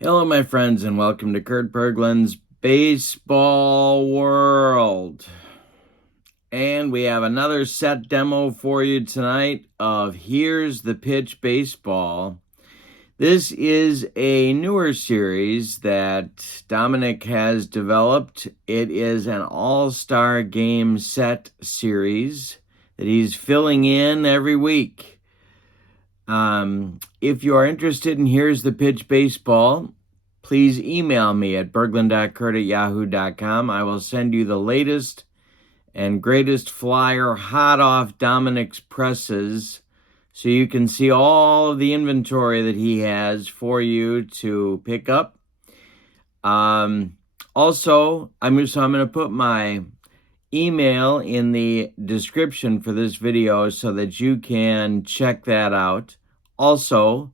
Hello, my friends, and welcome to Kurt Berglund's Baseball World. And we have another set demo for you tonight of Here's the Pitch Baseball. This is a newer series that Dominic has developed. It is an all-star game set series that he's filling in every week. If you are interested in Here's the Pitch Baseball, please email me at berglund.kurt@yahoo.com. I will send you the latest and greatest flyer hot off Dominic's presses so you can see all of the inventory that he has for you to pick up. Also, I'm going to put my email in the description for this video so that you can check that out. Also,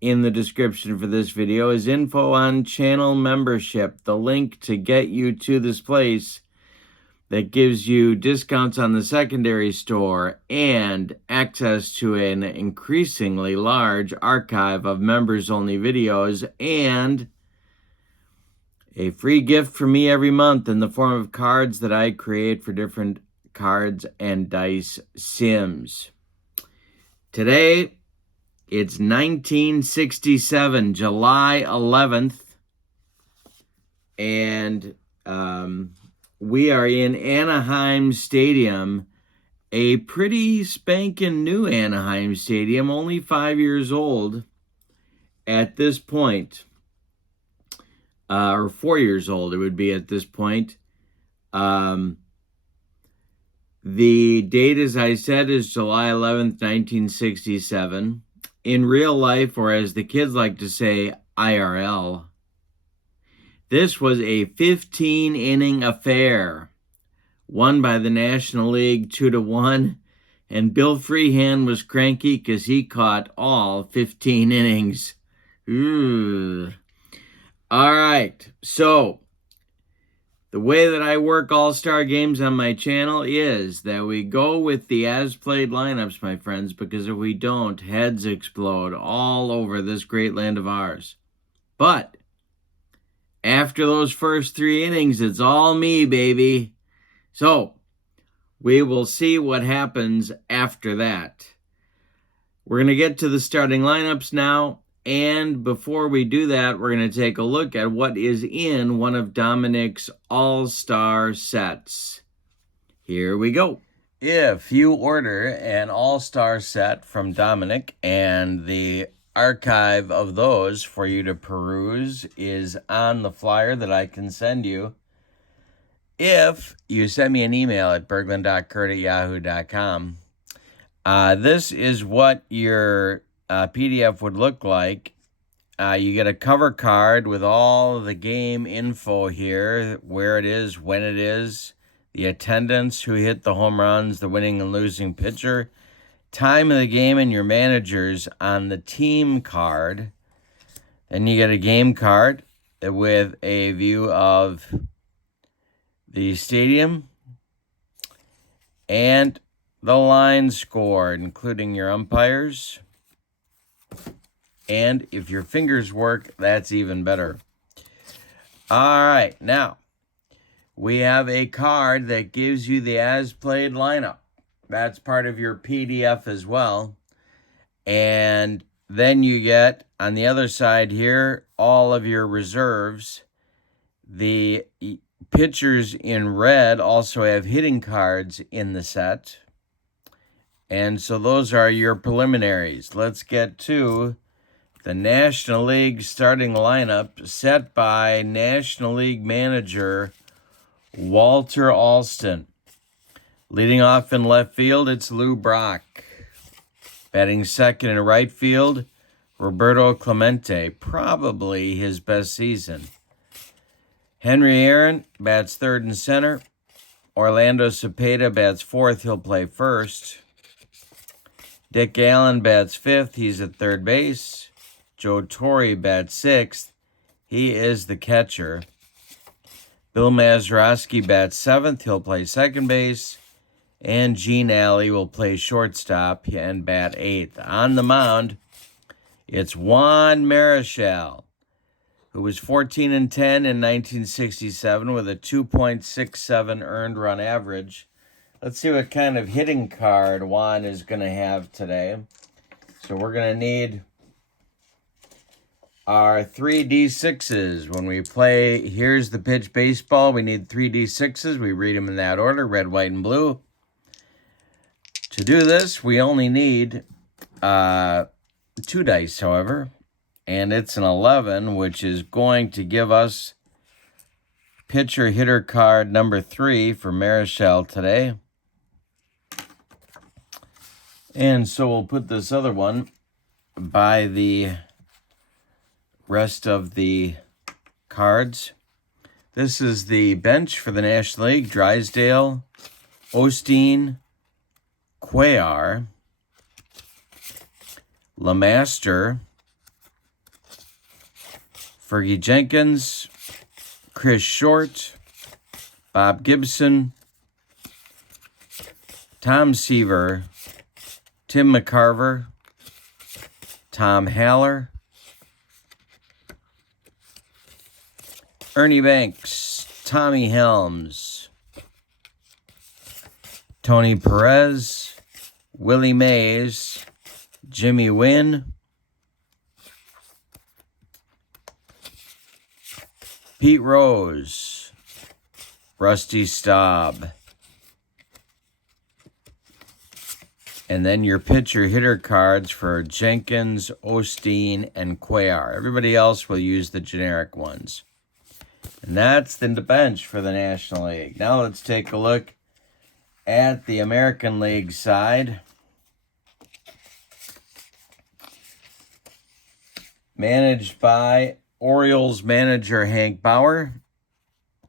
in the description for this video is info on channel membership, the link to get you to this place that gives you discounts on the secondary store and access to an increasingly large archive of members-only videos and a free gift from me every month in the form of cards that I create for different cards and dice sims. Today, it's 1967, July 11th, and we are in Anaheim Stadium, a pretty spanking new Anaheim Stadium, only 5 years old at this point. Or 4 years old, it would be at this point. The date, as I said, is July 11th, 1967. In real life, or as the kids like to say, IRL, this was a 15-inning affair, won by the National League 2-1, and Bill Freehand was cranky because he caught all 15 innings. Ooh. All right, so the way that I work all-star games on my channel is that we go with the as-played lineups, my friends, because if we don't, heads explode all over this great land of ours. But after those first 3 innings, it's all me, baby. So we will see what happens after that. We're going to get to the starting lineups now. And before we do that, we're going to take a look at what is in one of Dominic's all-star sets. Here we go. If you order an all-star set from Dominic, and the archive of those for you to peruse is on the flyer that I can send you, if you send me an email at berglund.kurt@yahoo.com, this is what your PDF would look like. You get a cover card with all the game info here, where it is, when it is, the attendance, who hit the home runs, the winning and losing pitcher, time of the game, and your managers on the team card. Then you get a game card with a view of the stadium and the line score, including your umpires. And if your fingers work, that's even better. All right, now we have a card that gives you the as-played lineup. That's part of your PDF as well. And then you get, on the other side here, all of your reserves. The pitchers in red also have hitting cards in the set. And so those are your preliminaries. Let's get to the National League starting lineup set by National League manager Walter Alston. Leading off in left field, it's Lou Brock. Batting second in right field, Roberto Clemente, probably his best season. Henry Aaron bats third and center. Orlando Cepeda bats fourth, he'll play first. Dick Allen bats fifth, he's at third base. Joe Torre bats sixth, he is the catcher. Bill Mazeroski bats seventh, he'll play second base. And Gene Alley will play shortstop and bat eighth. On the mound, it's Juan Marichal. who was 14-10 in 1967 with a 2.67 earned run average. Let's see what kind of hitting card Juan is going to have today. So we're going to need our 3D6s. When we play Here's the Pitch Baseball, we need 3D6s. We read them in that order, red, white, and blue. To do this, we only need 2 dice, however. And it's an 11, which is going to give us pitcher hitter card number 3 for Marichal today. And so we'll put this other one by the rest of the cards. This is the bench for the National League. Drysdale, Osteen, Cuellar, LeMaster, Fergie Jenkins, Chris Short, Bob Gibson, Tom Seaver, Tim McCarver, Tom Haller, Ernie Banks, Tommy Helms, Tony Perez, Willie Mays, Jimmy Wynn, Pete Rose, Rusty Staub. And then your pitcher hitter cards for Jenkins, Osteen, and Cuellar. Everybody else will use the generic ones. And that's the bench for the National League. Now let's take a look at the American League side. Managed by Orioles manager Hank Bauer.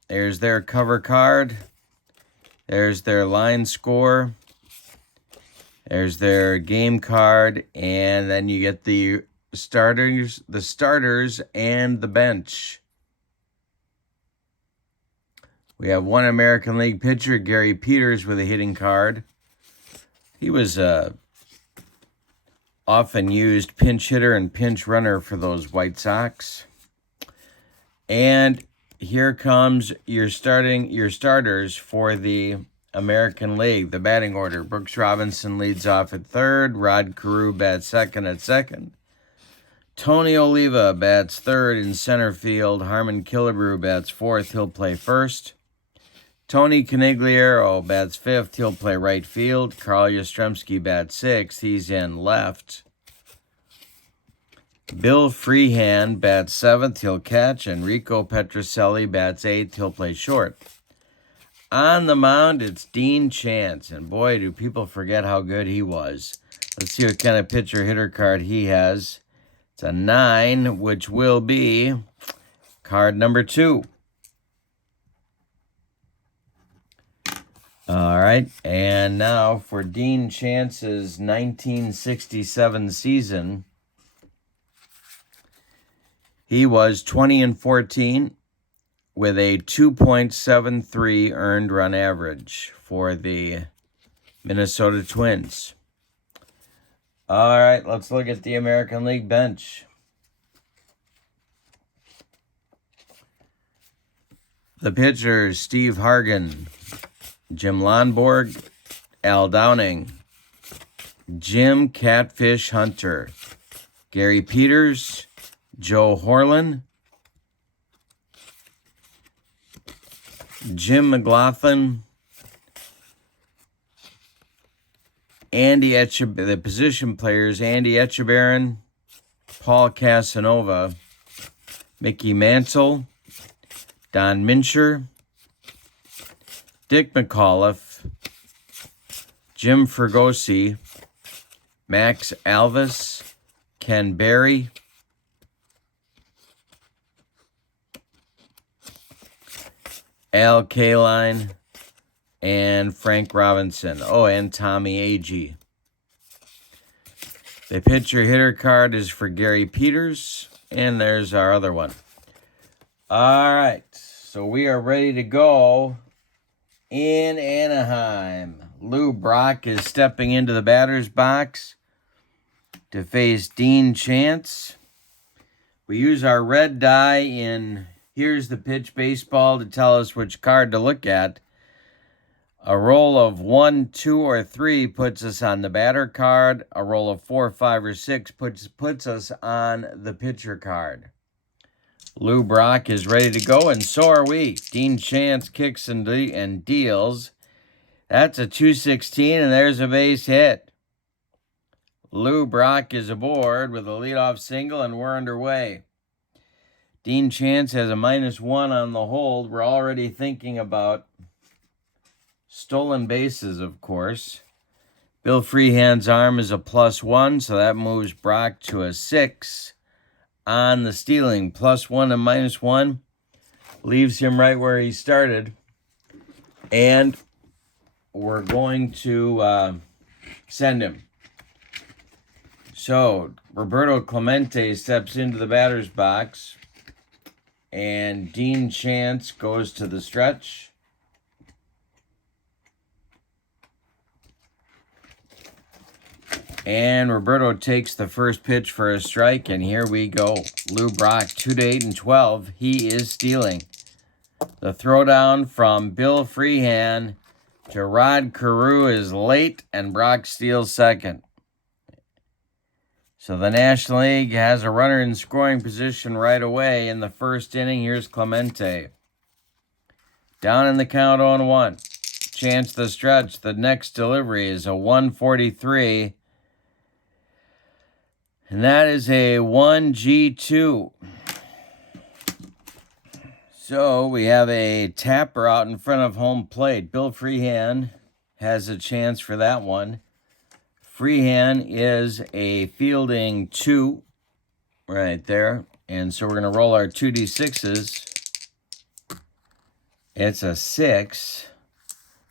There's their cover card. There's their line score. There's their game card, and then you get the starters and the bench. We have one American League pitcher, Gary Peters, with a hitting card. He was a often used pinch hitter and pinch runner for those White Sox. And here comes your starters for the American League. The batting order: Brooks Robinson leads off at third. Rod Carew bats second at second. Tony Oliva bats third in center field. Harmon Killebrew bats fourth. He'll play first. Tony Conigliaro bats fifth. He'll play right field. Carl Yastrzemski bats sixth. He's in left. Bill Freehand bats seventh. He'll catch. Enrico Petrocelli bats eighth. He'll play short. On the mound, it's Dean Chance, and boy, do people forget how good he was. Let's see what kind of pitcher-hitter card he has. It's a 9, which will be card number 2. All right, and now for Dean Chance's 1967 season, he was 20-14. With a 2.73 earned run average for the Minnesota Twins. All right, let's look at the American League bench. The pitchers: Steve Hargan, Jim Lonborg, Al Downing, Jim Catfish Hunter, Gary Peters, Joe Horlin, Jim McLaughlin, the position players: Andy Etchebarren, Paul Casanova, Mickey Mantle, Don Mincher, Dick McAuliffe, Jim Fregosi, Max Alvis, Ken Berry, Al Kaline, and Frank Robinson. Oh, and Tommy Agee. The pitcher-hitter card is for Gary Peters, and there's our other one. All right, so we are ready to go in Anaheim. Lou Brock is stepping into the batter's box to face Dean Chance. We use our red die in Here's the Pitch Baseball to tell us which card to look at. A roll of 1, 2, or 3 puts us on the batter card. A roll of 4, 5, or 6 puts us on the pitcher card. Lou Brock is ready to go, and so are we. Dean Chance kicks and deals. That's a 216, and there's a base hit. Lou Brock is aboard with a leadoff single, and we're underway. Dean Chance has a -1 on the hold. We're already thinking about stolen bases, of course. Bill Freehand's arm is a +1, so that moves Brock to a 6 on the stealing. +1 and -1 leaves him right where he started. And we're going to send him. So Roberto Clemente steps into the batter's box, and Dean Chance goes to the stretch. And Roberto takes the first pitch for a strike, and here we go. Lou Brock, 2 to 8 and 12. He is stealing. The throwdown from Bill Freehand to Rod Carew is late, and Brock steals second. So the National League has a runner in scoring position right away in the first inning. Here's Clemente. Down in the count 0-1. Chance the stretch. The next delivery is a 143. And that is a 1-G2. So we have a tapper out in front of home plate. Bill Freehand has a chance for that one. Freehand is a fielding 2 right there. And so we're going to roll our 2d6s. It's a 6.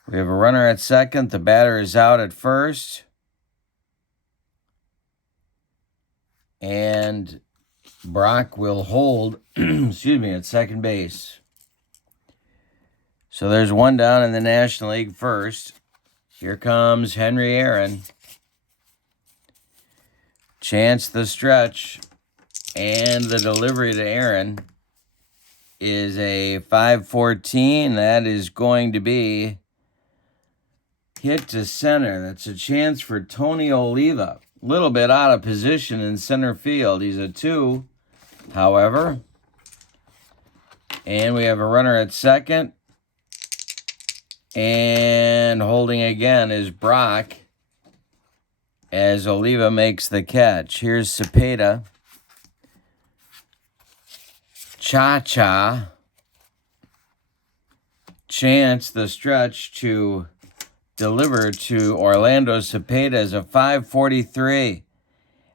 We have a runner at second. The batter is out at first. And Brock will hold, at second base. So there's one down in the National League first. Here comes Henry Aaron. Chance the stretch. And the delivery to Aaron is a 5-14. That is going to be hit to center. That's a chance for Tony Oliva. A little bit out of position in center field. He's a 2, however. And we have a runner at second. And holding again is Brock as Oliva makes the catch. Here's Cepeda. Cha-cha. Chance the stretch to deliver to Orlando Cepeda as a 543.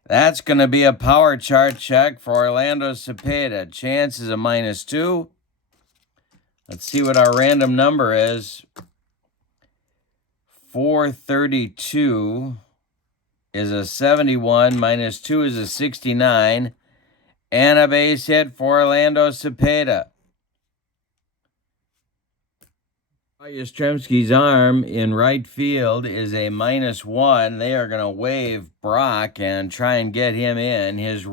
That's going to be a power chart check for Orlando Cepeda. Chance is a -2. Let's see what our random number is. 432 is a 71. -2 is a 69. And a base hit for Orlando Cepeda. Yastrzemski's arm in right field is a -1. They are going to wave Brock and try and get him in. His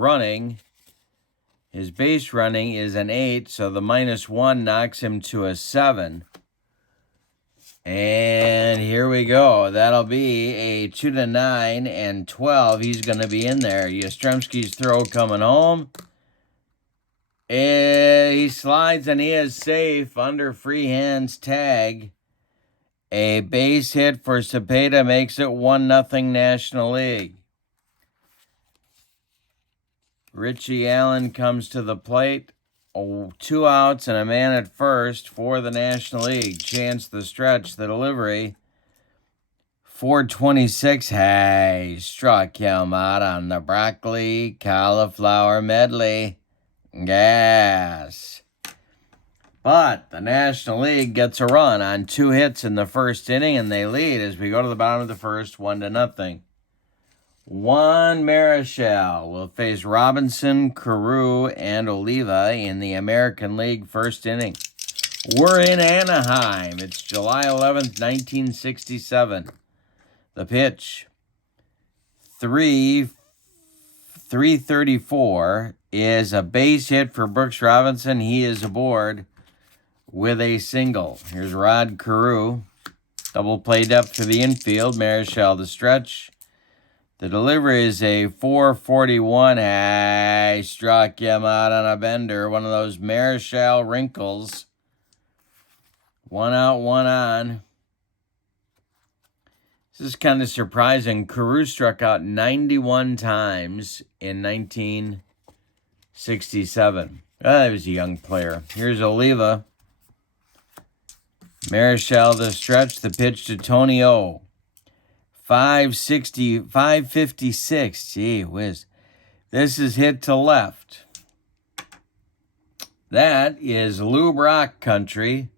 base running is an 8, so the -1 knocks him to a 7. And here we go. That'll be a 2 to 9 and 12. He's going to be in there. Yastrzemski's throw coming home. He slides and he is safe under Freehand's tag. A base hit for Cepeda makes it 1-0 National League. Richie Allen comes to the plate. 2 outs and a man at first for the National League. Chance the stretch, the delivery. 426. Hey, struck him out on the broccoli cauliflower medley. Yes. But the National League gets a run on 2 hits in the first inning, and they lead as we go to the bottom of the first, 1-0. Juan Marichal will face Robinson, Carew, and Oliva in the American League first inning. We're in Anaheim. It's July 11th, 1967. The pitch, 334 is a base hit for Brooks Robinson. He is aboard with a single. Here's Rod Carew. Double play depth to the infield. Marichal the stretch. The delivery is a 441. I struck him out on a bender. One of those Marichal wrinkles. 1 out, 1 on. This is kind of surprising. Carew struck out 91 times in 1967. He was a young player. Here's Oliva. Marichal the stretch. The pitch to Tony O. 556. Gee whiz. This is hit to left. That is Lou Brock country.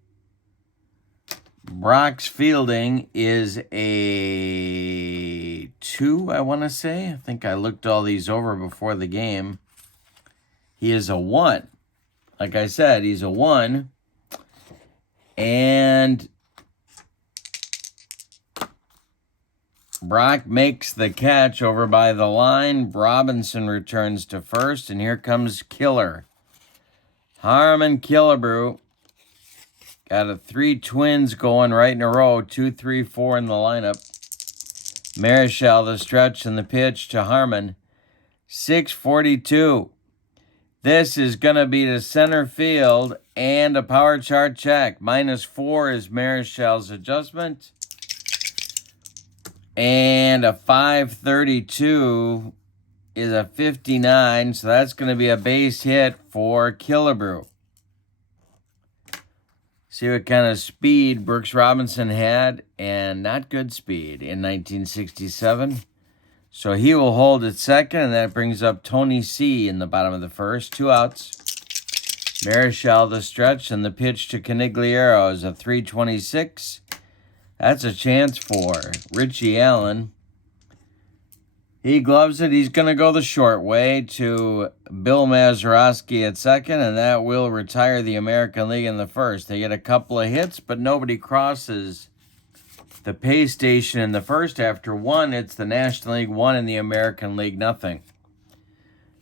Brock's fielding is a 2, I want to say. I think I looked all these over before the game. He is a 1. Like I said, he's a 1. And Brock makes the catch over by the line. Robinson returns to first, and here comes Killer. Harmon Killebrew. Got a 3 twins going right in a row. 2, 3, 4 in the lineup. Marichal the stretch and the pitch to Harmon. 6:42. This is going to be to center field and a power chart check. -4 is Marichal's adjustment. And a 532 is a 59. So that's going to be a base hit for Killebrew. See what kind of speed Brooks Robinson had, and not good speed in 1967. So he will hold at second, and that brings up Tony C. in the bottom of the first. 2 outs. Marichal the stretch, and the pitch to Canigliaro is a 326. That's a chance for Richie Allen. He gloves it. He's going to go the short way to Bill Mazeroski at second, and that will retire the American League in the first. They get a couple of hits, but nobody crosses the pay station in the first. After 1, it's the National League 1 and the American League nothing.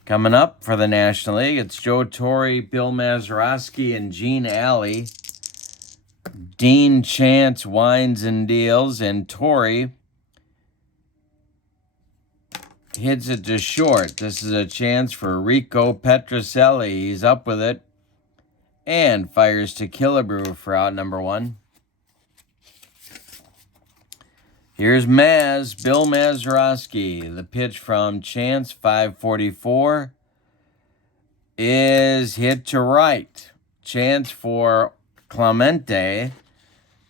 Coming up for the National League, it's Joe Torre, Bill Mazeroski, and Gene Alley. Dean Chance winds and deals, and Torre hits it to short. This is a chance for Rico Petrocelli. He's up with it and fires to Killebrew for out number 1. Here's Bill Mazeroski. The pitch from Chance, 544, is hit to right. Chance for Clemente.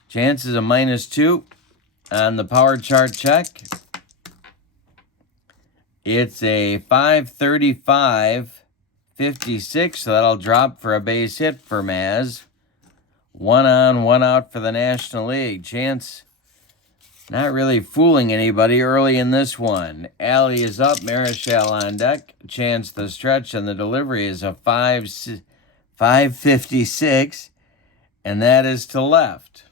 Chance is a -2 on the power chart check. It's a 535-56, so that'll drop for a base hit for Maz. 1 on, 1 out for the National League. Chance not really fooling anybody early in this one. Alley is up, Marichal on deck. Chance the stretch, and the delivery is a 556, and that is to left.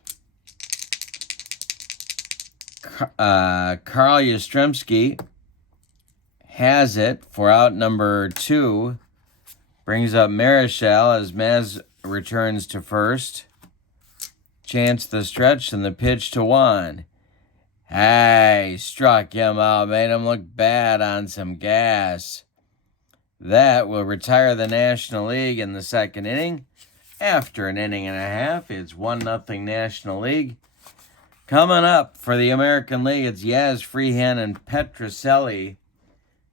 Carl Yastrzemski has it for out number 2. Brings up Marichal as Maz returns to first. Chance the stretch, and the pitch to Juan. Hey, struck him out, made him look bad on some gas. That will retire the National League in the second inning. After an inning and a half, it's 1-0 National League. Coming up for the American League, it's Yaz Freehan and Petrocelli.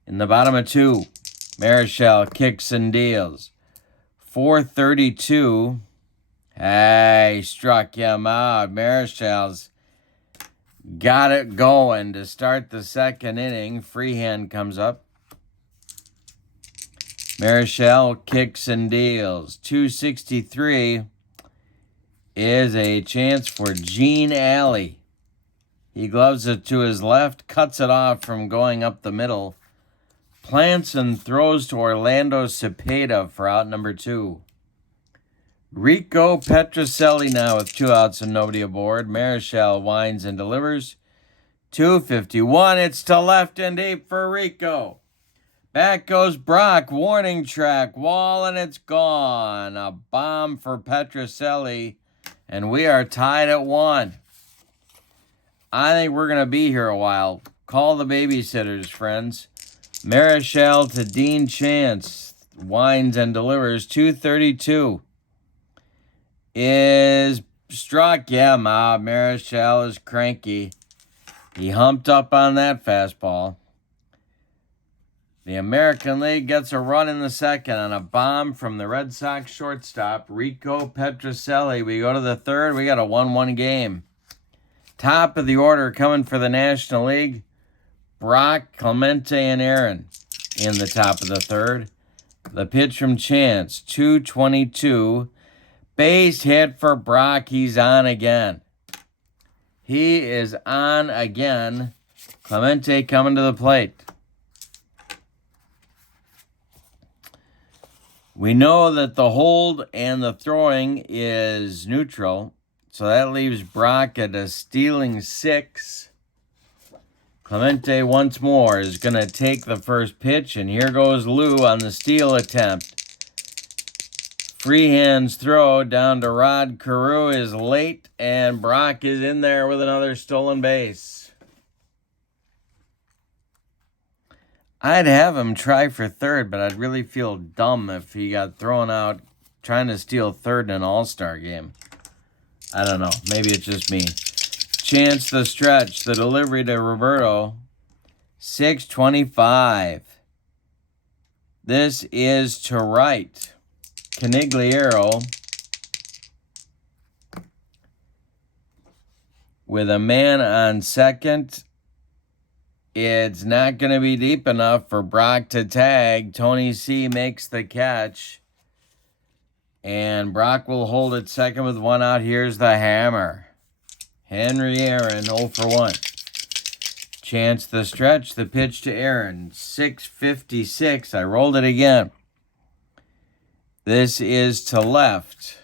In the bottom of 2, Marichal kicks and deals. 432. Hey, struck him out. Marichal's got it going to start the second inning. Freehan comes up. Marichal kicks and deals. 263 is a chance for Gene Alley. He gloves it to his left, cuts it off from going up the middle. Plants and throws to Orlando Cepeda for out number 2. Rico Petrocelli now with 2 outs and nobody aboard. Marichal winds and delivers. 251. It's to left and deep for Rico. Back goes Brock. Warning track. Wall, and it's gone. A bomb for Petrocelli. And we are tied at 1. I think we're going to be here a while. Call the babysitters, friends. Marichal to Dean Chance. Winds and delivers. 232. Is struck. Yeah, Ma. Marichal is cranky. He humped up on that fastball. The American League gets a run in the second on a bomb from the Red Sox shortstop, Rico Petrocelli. We go to the third. We got a 1-1 game. Top of the order coming for the National League, Brock, Clemente, and Aaron in the top of the third. The pitch from Chance, 222. Base hit for Brock. He's on again. He is on again. Clemente coming to the plate. We know that the hold and the throwing is neutral, so that leaves Brock at a stealing 6. Clemente once more is going to take the first pitch, and here goes Lou on the steal attempt. Free hands throw down to Rod Carew is late, and Brock is in there with another stolen base. I'd have him try for third, but I'd really feel dumb if he got thrown out trying to steal third in an all-star game. I don't know. Maybe it's just me. Chance the stretch. The delivery to Roberto. 6:25. This is to right. Canigliaro with a man on second. It's not going to be deep enough for Brock to tag. Tony C makes the catch. And Brock will hold it second with 1 out. Here's the hammer. Henry Aaron, 0 for 1. Chance the stretch. The pitch to Aaron. 6:56. I rolled it again. This is to left.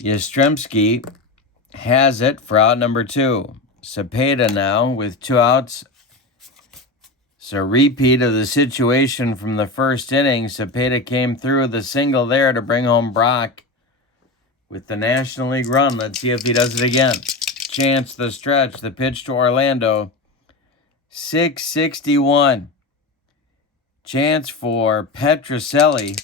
Yastrzemski has it for out number 2. Cepeda now with 2 outs. It's a repeat of the situation from the first inning. Cepeda came through with a single there to bring home Brock with the National League run. Let's see if he does it again. Chance the stretch. The pitch to Orlando. 6:61. Chance for Petrocelli.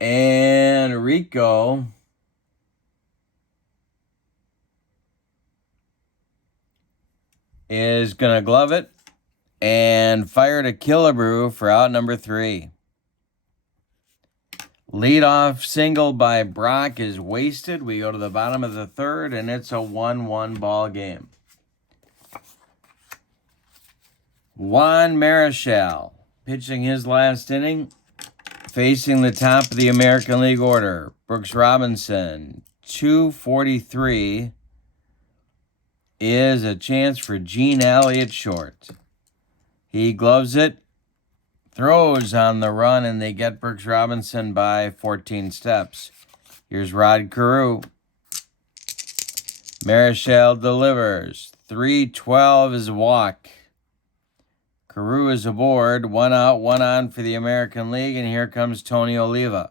And Rico is going to glove it and fire to Killebrew for out number 3. Leadoff single by Brock is wasted. We go to the bottom of the third, and it's a 1-1 ball game. Juan Marichal pitching his last inning, facing the top of the American League order. Brooks Robinson, 243. Is a chance for Gene Elliott short. He gloves it, throws on the run, and they get Brooks Robinson by 14 steps. Here's Rod Carew. Marichal delivers. 3:12 is a walk. Carew is aboard. 1 out, 1 on for the American League, and here comes Tony Oliva.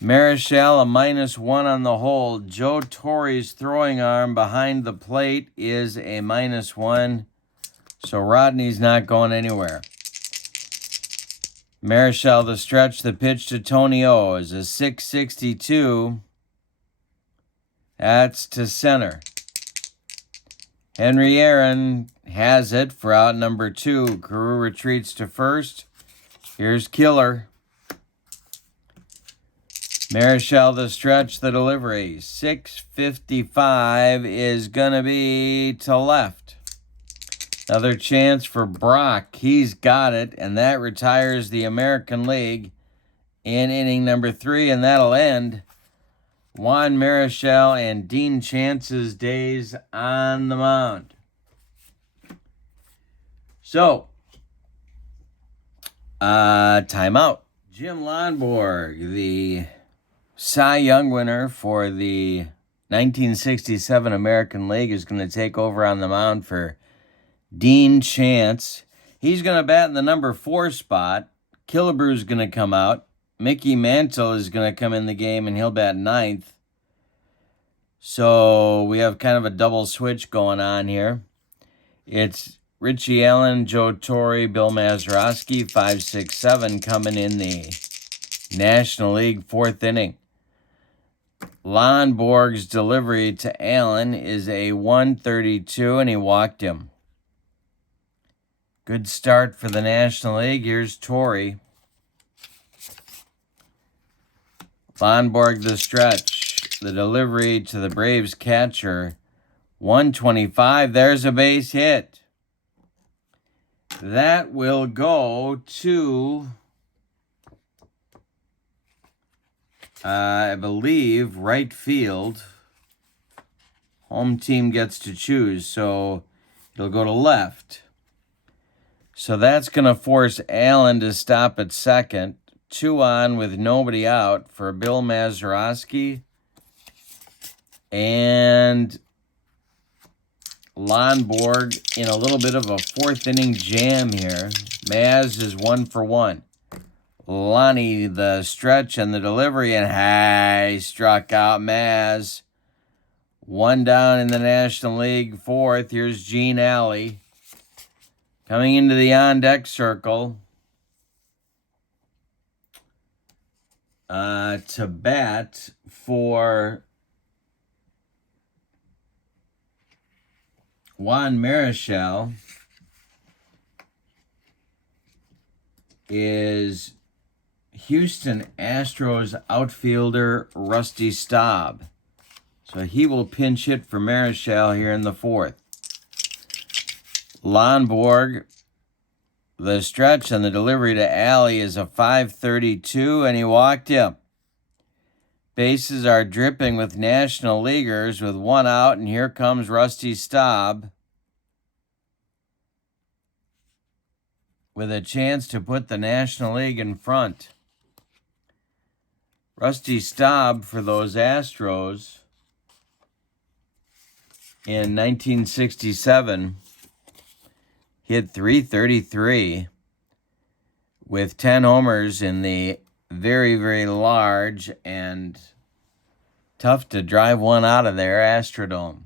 Marichal a -1 on the hold. Joe Torre's throwing arm behind the plate is a -1. So Rodney's not going anywhere. Marichal the stretch. The pitch to Tony O is a 6:62. That's to center. Henry Aaron has it for out number 2. Carew retreats to first. Here's Killer. Marichal the stretch, the delivery. 6:55 is going to be to left. Another chance for Brock. He's got it, and that retires the American League in inning number 3, and that'll end Juan Marichal and Dean Chance's days on the mound. So, timeout. Jim Lonborg, the Cy Young winner for the 1967 American League is going to take over on the mound for Dean Chance. He's going to bat in the number 4 spot. Killebrew's going to come out. Mickey Mantle is going to come in the game, and he'll bat 9th. So we have kind of a double switch going on here. It's Richie Allen, Joe Torre, Bill Mazeroski, 5, 6, 7 coming in the National League 4th inning. Lonborg's delivery to Allen is a 132, and he walked him. Good start for the National League. Here's Torre. Lonborg the stretch. The delivery to the Braves catcher. 125. There's a base hit. That will go to, I believe, right field. Home team gets to choose, so it'll go to left. So that's going to force Allen to stop at second. 2 on with nobody out for Bill Mazeroski. And Lonborg in a little bit of a 4th inning jam here. Maz is 1 for 1. Lonnie the stretch and the delivery, and he struck out Maz. 1 down in the National League 4th. Here's Gene Alley coming into the on-deck circle to bat for Juan Marichal is Houston Astros outfielder Rusty Staub. So he will pinch hit for Marichal here in the 4th. Lonborg, the stretch and the delivery to Alley is a 532, and he walked him. Bases are dripping with National Leaguers with 1 out, and here comes Rusty Staub with a chance to put the National League in front. Rusty Staub for those Astros in 1967 hit .333 with 10 homers in the very, very large and tough to drive one out of there Astrodome.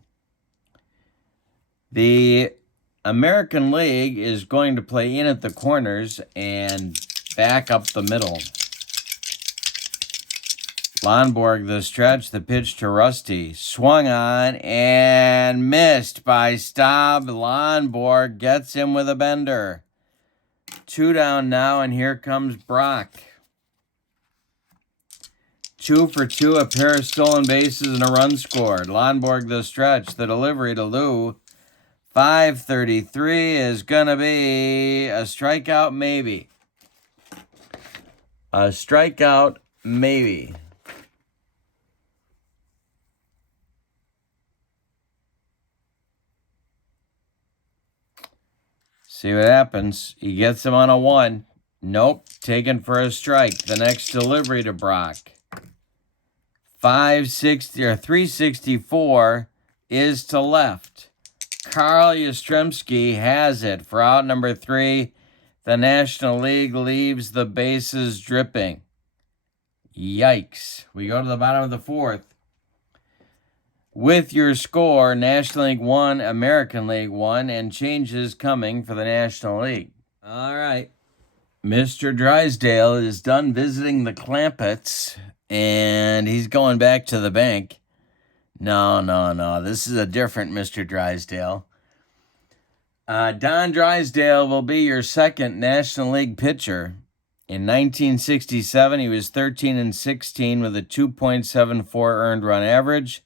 The American League is going to play in at the corners and back up the middle. Lonborg the stretch, the pitch to Rusty. Swung on and missed by Staub. Lonborg gets him with a bender. 2 down now, and here comes Brock. 2 for 2, a pair of stolen bases and a run scored. Lonborg the stretch, the delivery to Lou. 533 is going to be a strikeout maybe. A strikeout maybe. See what happens. He gets him on a 1. Nope. Taken for a strike. The next delivery to Brock. 364 is to left. Carl Yastrzemski has it for out number 3. The National League leaves the bases dripping. Yikes. We go to the bottom of the 4th. With your score, National League 1, American League 1, and changes coming for the National League. All right. Mr. Drysdale is done visiting the Clampetts, and he's going back to the bank. No. This is a different Mr. Drysdale. Don Drysdale will be your second National League pitcher. In 1967, he was 13-16 with a 2.74 earned run average.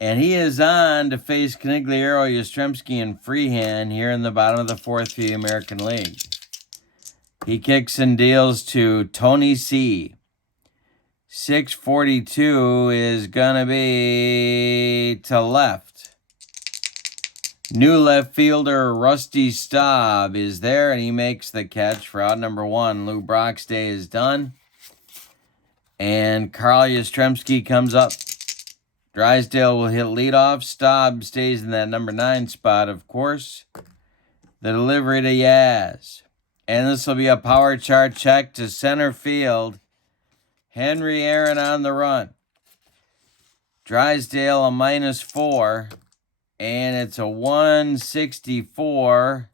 And he is on to face Canigliaro, Yastrzemski, and Freehand here in the bottom of the 4th for the American League. He kicks and deals to Tony C. 642 is going to be to left. New left fielder Rusty Staub is there, and he makes the catch for out number 1. Lou Brock's day is done. And Carl Yastrzemski comes up. Drysdale will hit leadoff. Staub stays in that number 9 spot, of course. The delivery to Yaz. And this will be a power chart check to center field. Henry Aaron on the run. Drysdale a -4. And it's a 164.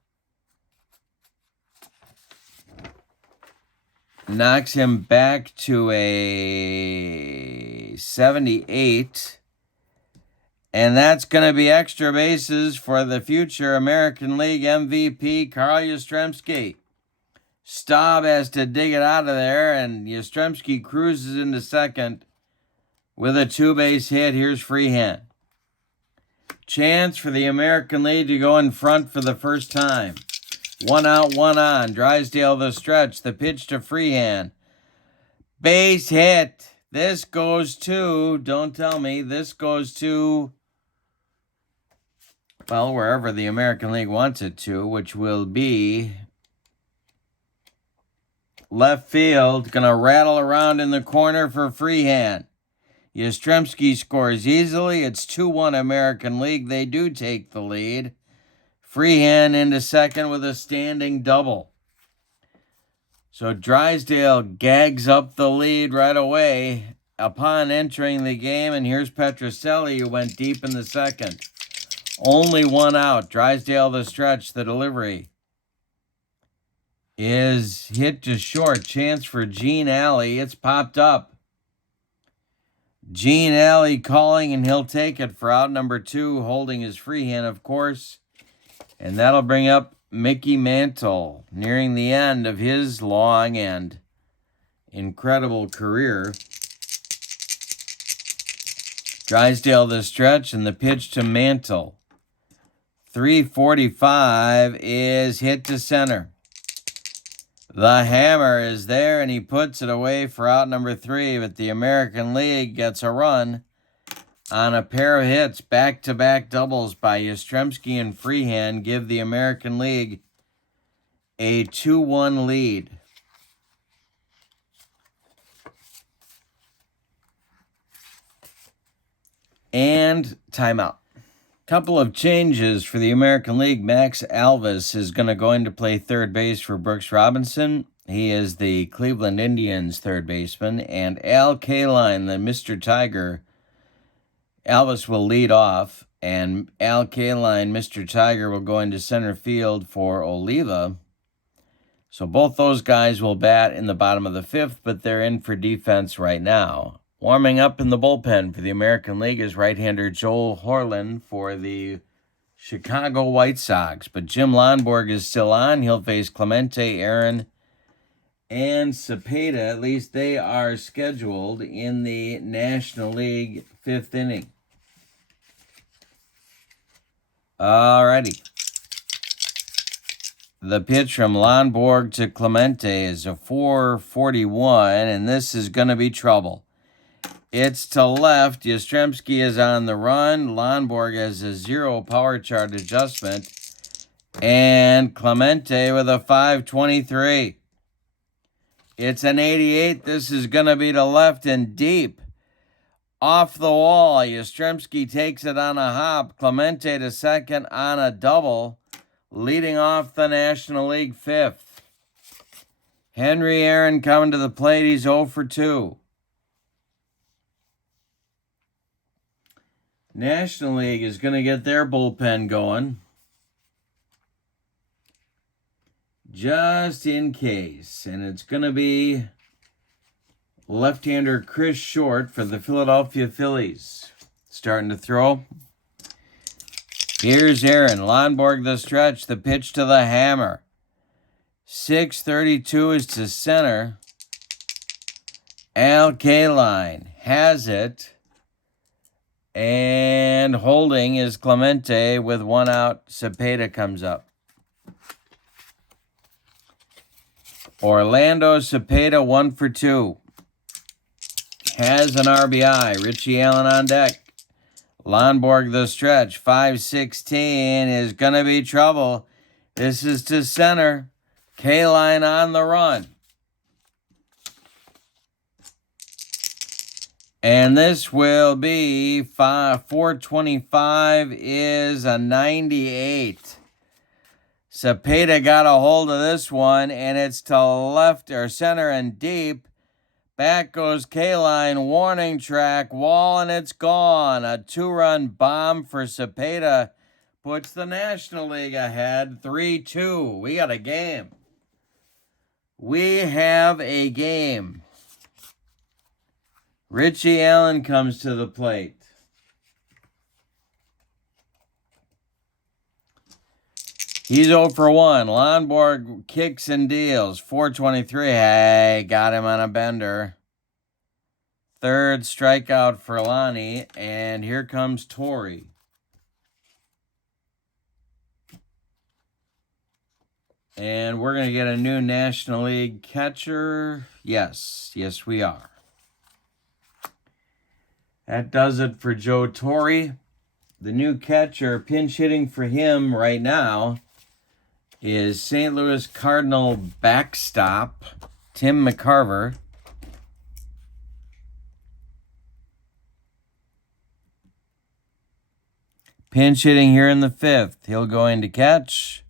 Knocks him back to a 78. And that's going to be extra bases for the future American League MVP, Carl Yastrzemski. Staub has to dig it out of there, and Yastrzemski cruises into second with a 2-base hit. Here's Freehan. Chance for the American League to go in front for the first time. 1 out, 1 on. Drysdale the stretch. The pitch to Freehan. Base hit. This goes to, don't tell me, this goes to, well, wherever the American League wants it to, which will be left field. Going to rattle around in the corner for Freehan. Yastrzemski scores easily. It's 2-1 American League. They do take the lead. Freehan into second with a standing double. So Drysdale gags up the lead right away upon entering the game. And here's Petrocelli, who went deep in the second. Only 1 out. Drysdale the stretch. The delivery is hit to short. Chance for Gene Alley. It's popped up. Gene Alley calling, and he'll take it for out number 2. Holding his Freehan, of course. And that'll bring up Mickey Mantle, nearing the end of his long and incredible career. Drysdale the stretch, and the pitch to Mantle. 345 is hit to center. The hammer is there, and he puts it away for out number 3, but the American League gets a run on a pair of hits. Back-to-back doubles by Yastrzemski and Freehan give the American League a 2-1 lead. And timeout. Couple of changes for the American League. Max Alvis is going to go in to play third base for Brooks Robinson. He is the Cleveland Indians third baseman. And Al Kaline, the Mr. Tiger, Alvis will lead off. And Al Kaline, Mr. Tiger, will go into center field for Oliva. So both those guys will bat in the bottom of the 5th, but they're in for defense right now. Warming up in the bullpen for the American League is right-hander Joel Horlin for the Chicago White Sox. But Jim Lonborg is still on. He'll face Clemente, Aaron, and Cepeda. At least they are scheduled in the National League 5th inning. Alrighty. The pitch from Lonborg to Clemente is a 441, and this is going to be trouble. It's to left. Yastrzemski is on the run. Lonborg has a 0 power chart adjustment. And Clemente with a 523. It's an 88. This is going to be to left and deep. Off the wall. Yastrzemski takes it on a hop. Clemente to second on a double. Leading off the National League 5th. Henry Aaron coming to the plate. He's 0 for 2. National League is going to get their bullpen going. Just in case. And it's going to be left-hander Chris Short for the Philadelphia Phillies. Starting to throw. Here's Aaron. Lonborg the stretch. The pitch to the hammer. 632 is to center. Al Kaline has it. And holding is Clemente with 1 out. Cepeda comes up. Orlando Cepeda 1 for 2. Has an RBI. Richie Allen on deck. Lonborg the stretch. 516 is going to be trouble. This is to center. Kaline on the run. And this will be 425 is a 98. Cepeda got a hold of this one, and it's to left or center and deep. Back goes K-line, warning track, wall, and it's gone. A 2-run bomb for Cepeda puts the National League ahead 3-2. We got a game. We have a game. Richie Allen comes to the plate. He's 0 for 1. Lonborg kicks and deals. 423. Hey, got him on a bender. Third strikeout for Lonnie. And here comes Torrey. And we're going to get a new National League catcher. Yes, we are. That does it for Joe Torre. The new catcher, pinch hitting for him right now, is St. Louis Cardinal backstop, Tim McCarver. Pinch hitting here in the 5th. He'll go in to catch.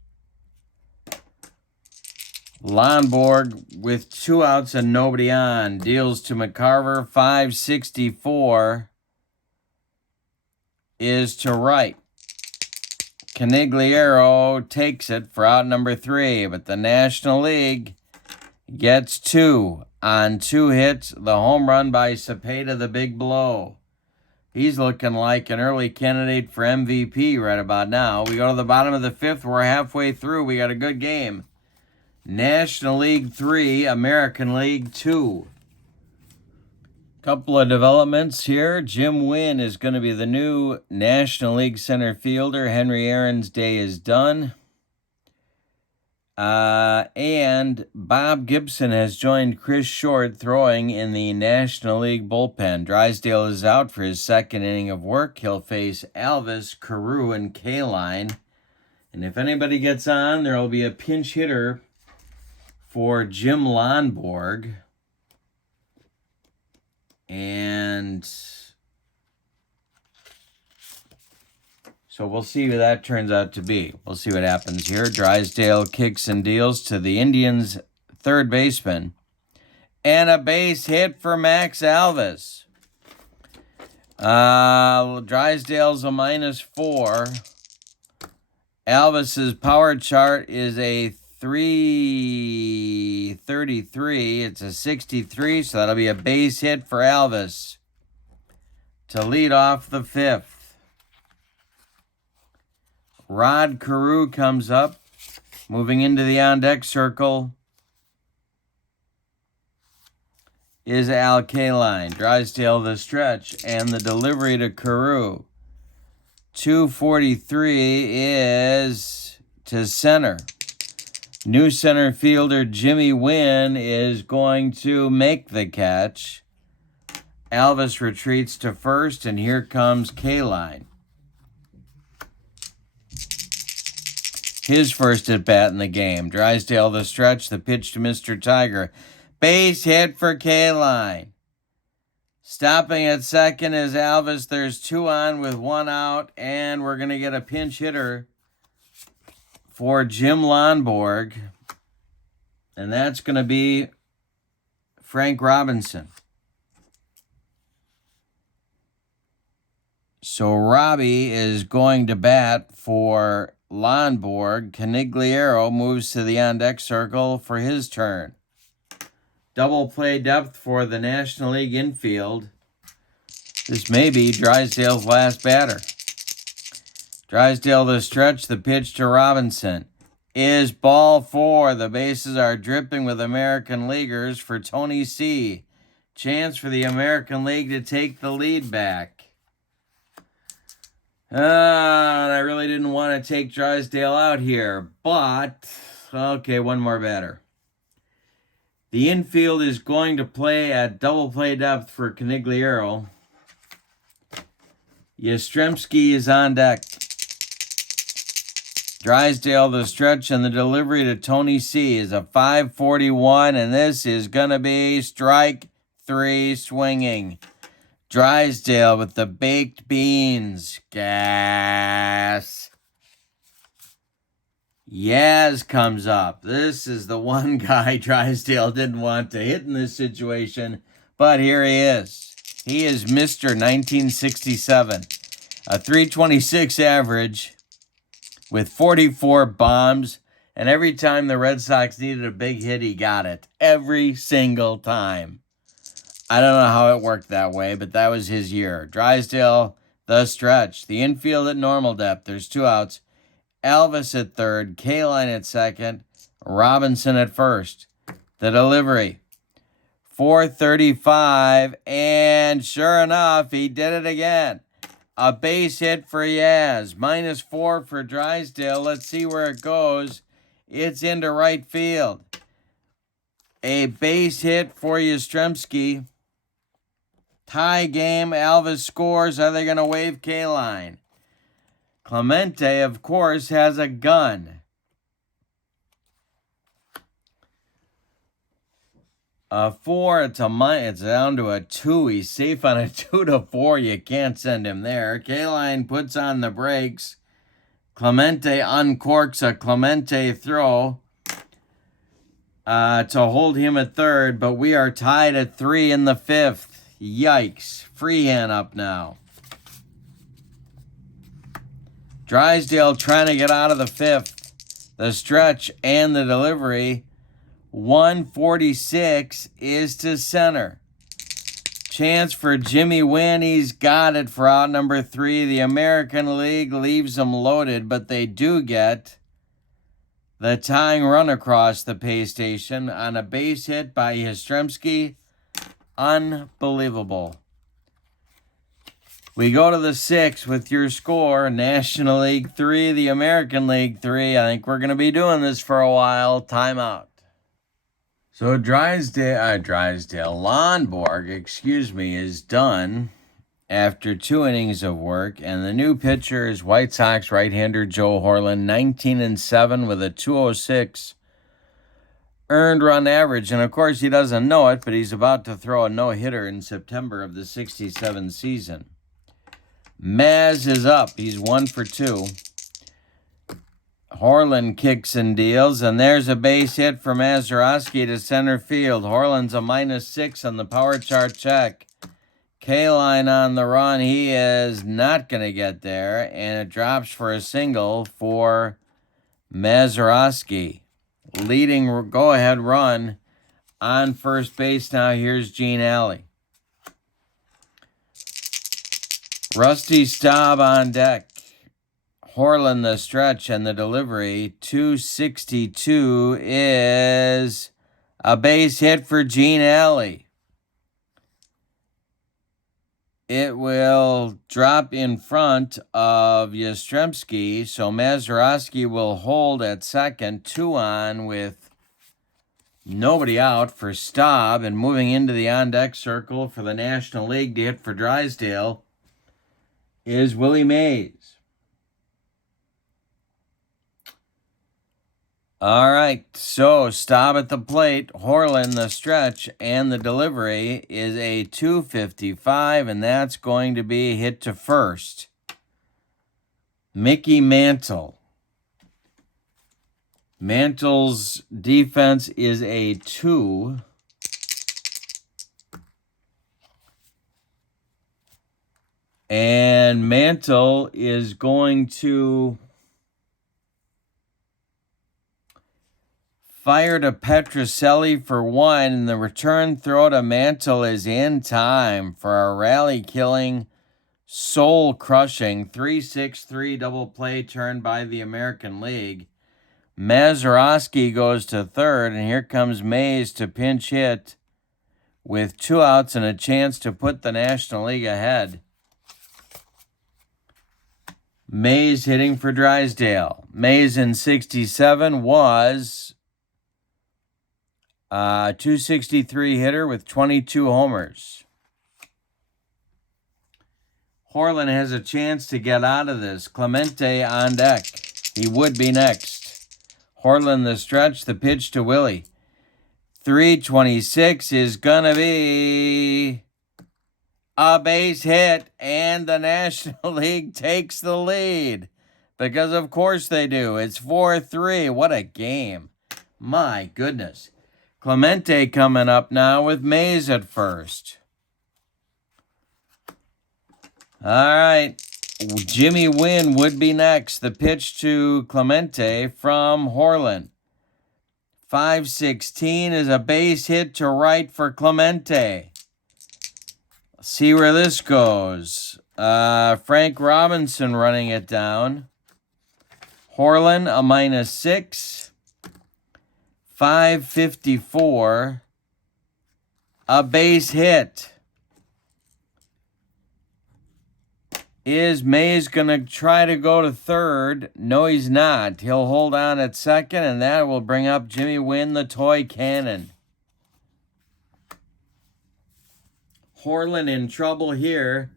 Lonborg with 2 outs and nobody on. Deals to McCarver. 564 is to right. Canigliaro takes it for out number 3, but the National League gets 2 on 2 hits. The home run by Cepeda, the big blow. He's looking like an early candidate for MVP right about now. We go to the bottom of the 5th. We're halfway through. We got a good game. National League 3, American League 2. Couple of developments here. Jim Wynn is going to be the new National League center fielder. Henry Aaron's day is done. And Bob Gibson has joined Chris Short throwing in the National League bullpen. Drysdale is out for his 2nd inning of work. He'll face Alvis, Carew, and K-line. And if anybody gets on, there will be a pinch hitter for Jim Lonborg. And so we'll see who that turns out to be. We'll see what happens here. Drysdale kicks and deals to the Indians' 3rd baseman. And a base hit for Max Alvis. Drysdale's a -4. Alvis's power chart is a 333. It's a 63, so that'll be a base hit for Alvis to lead off the 5th. Rod Carew comes up, moving into the on-deck circle is Al Kaline. Drysdale the stretch and the delivery to Carew. 243 is to center. New center fielder Jimmy Wynn is going to make the catch. Alvis retreats to first, and here comes K-line. His first at bat in the game. Drysdale the stretch, the pitch to Mr. Tiger. Base hit for K-line. Stopping at second is Alvis. There's 2 on with 1 out, and we're going to get a pinch hitter for Jim Lonborg, and that's going to be Frank Robinson. So Robbie is going to bat for Lonborg. Canigliaro moves to the on-deck circle for his turn. Double play depth for the National League infield. This may be Drysdale's last batter. Drysdale the stretch, the pitch to Robinson is ball 4. The bases are dripping with American Leaguers for Tony C. Chance for the American League to take the lead back. I really didn't want to take Drysdale out here, but okay, one more batter. The infield is going to play at double play depth for Canigliaro. Yastrzemski is on deck. Drysdale the stretch and the delivery to Tony C is a 541, and this is going to be strike 3 swinging. Drysdale with the baked beans. Gas. Yaz comes up. This is the one guy Drysdale didn't want to hit in this situation, but here he is. He is Mr. 1967. A 326 average with 44 bombs, and every time the Red Sox needed a big hit, he got it. Every single time. I don't know how it worked that way, but that was his year. Drysdale, the stretch. The infield at normal depth. There's 2 outs. Elvis at third. Kaline at second. Robinson at first. The delivery. 435, and sure enough, he did it again. A base hit for Yaz. -4 for Drysdale. Let's see where it goes. It's into right field. A base hit for Yastrzemski. Tie game. Elvis scores. Are they going to wave Kaline? Clemente, of course, has a gun. A 4, it's down to a 2. He's safe on a 2-4. You can't send him there. Kaline puts on the brakes. Clemente uncorks a Clemente throw to hold him at third, but we are tied at 3 in the 5th. Yikes. Freehand up now. Drysdale trying to get out of the 5th. The stretch and the delivery. 146 is to center. Chance for Jimmy Wynn. He's got it for out number 3. The American League leaves them loaded, but they do get the tying run across the pay station on a base hit by Yastrzemski. Unbelievable. We go to the 6th with your score. National League 3, the American League 3. I think we're going to be doing this for a while. Timeout. So Lonborg, is done after 2 innings of work, and the new pitcher is White Sox right-hander Joe Horlen, 19-7 with a 206 earned run average. And of course, he doesn't know it, but he's about to throw a no-hitter in September of the 67 season. Maz is up. He's 1 for 2. Horlen kicks and deals, and there's a base hit for Mazeroski to center field. Horlen's a -6 on the power chart check. Kaline on the run. He is not going to get there, and it drops for a single for Mazeroski. Leading go-ahead run on first base now. Here's Gene Alley. Rusty Staub on deck. Horlen the stretch and the delivery. 262 is a base hit for Gene Alley. It will drop in front of Yastrzemski, so Mazeroski will hold at second. 2 on with nobody out for Staub, and moving into the on-deck circle for the National League to hit for Drysdale is Willie Mays. All right, so Staub at the plate, Horlen the stretch, and the delivery is a 255, and that's going to be a hit to first. Mickey Mantle. Mantle's defense is a 2. And Mantle is going to fire to Petrocelli for 1, and the return throw to Mantle is in time for a rally-killing, soul-crushing 3-6-3 double play turn by the American League. Mazeroski goes to third, and here comes Mays to pinch hit with 2 outs and a chance to put the National League ahead. Mays hitting for Drysdale. Mays in 67 was 263 hitter with 22 homers. Horlen has a chance to get out of this. Clemente on deck. He would be next. Horlen the stretch, the pitch to Willie. 326 is going to be A base hit, and the National League takes the lead. Because of course they do. It's 4-3. What a game. My goodness. Clemente coming up now with Mays at first. All right. Jimmy Wynn would be next. The pitch to Clemente from Horlin. 5-16 is a base hit to right for Clemente. See where this goes. Frank Robinson running it down. Horlin, a -6. 5-54. A base hit. Is Mays going to try to go to third? No, he's not. He'll hold on at second, and that will bring up Jimmy Wynn, the toy cannon. Horlin in trouble here.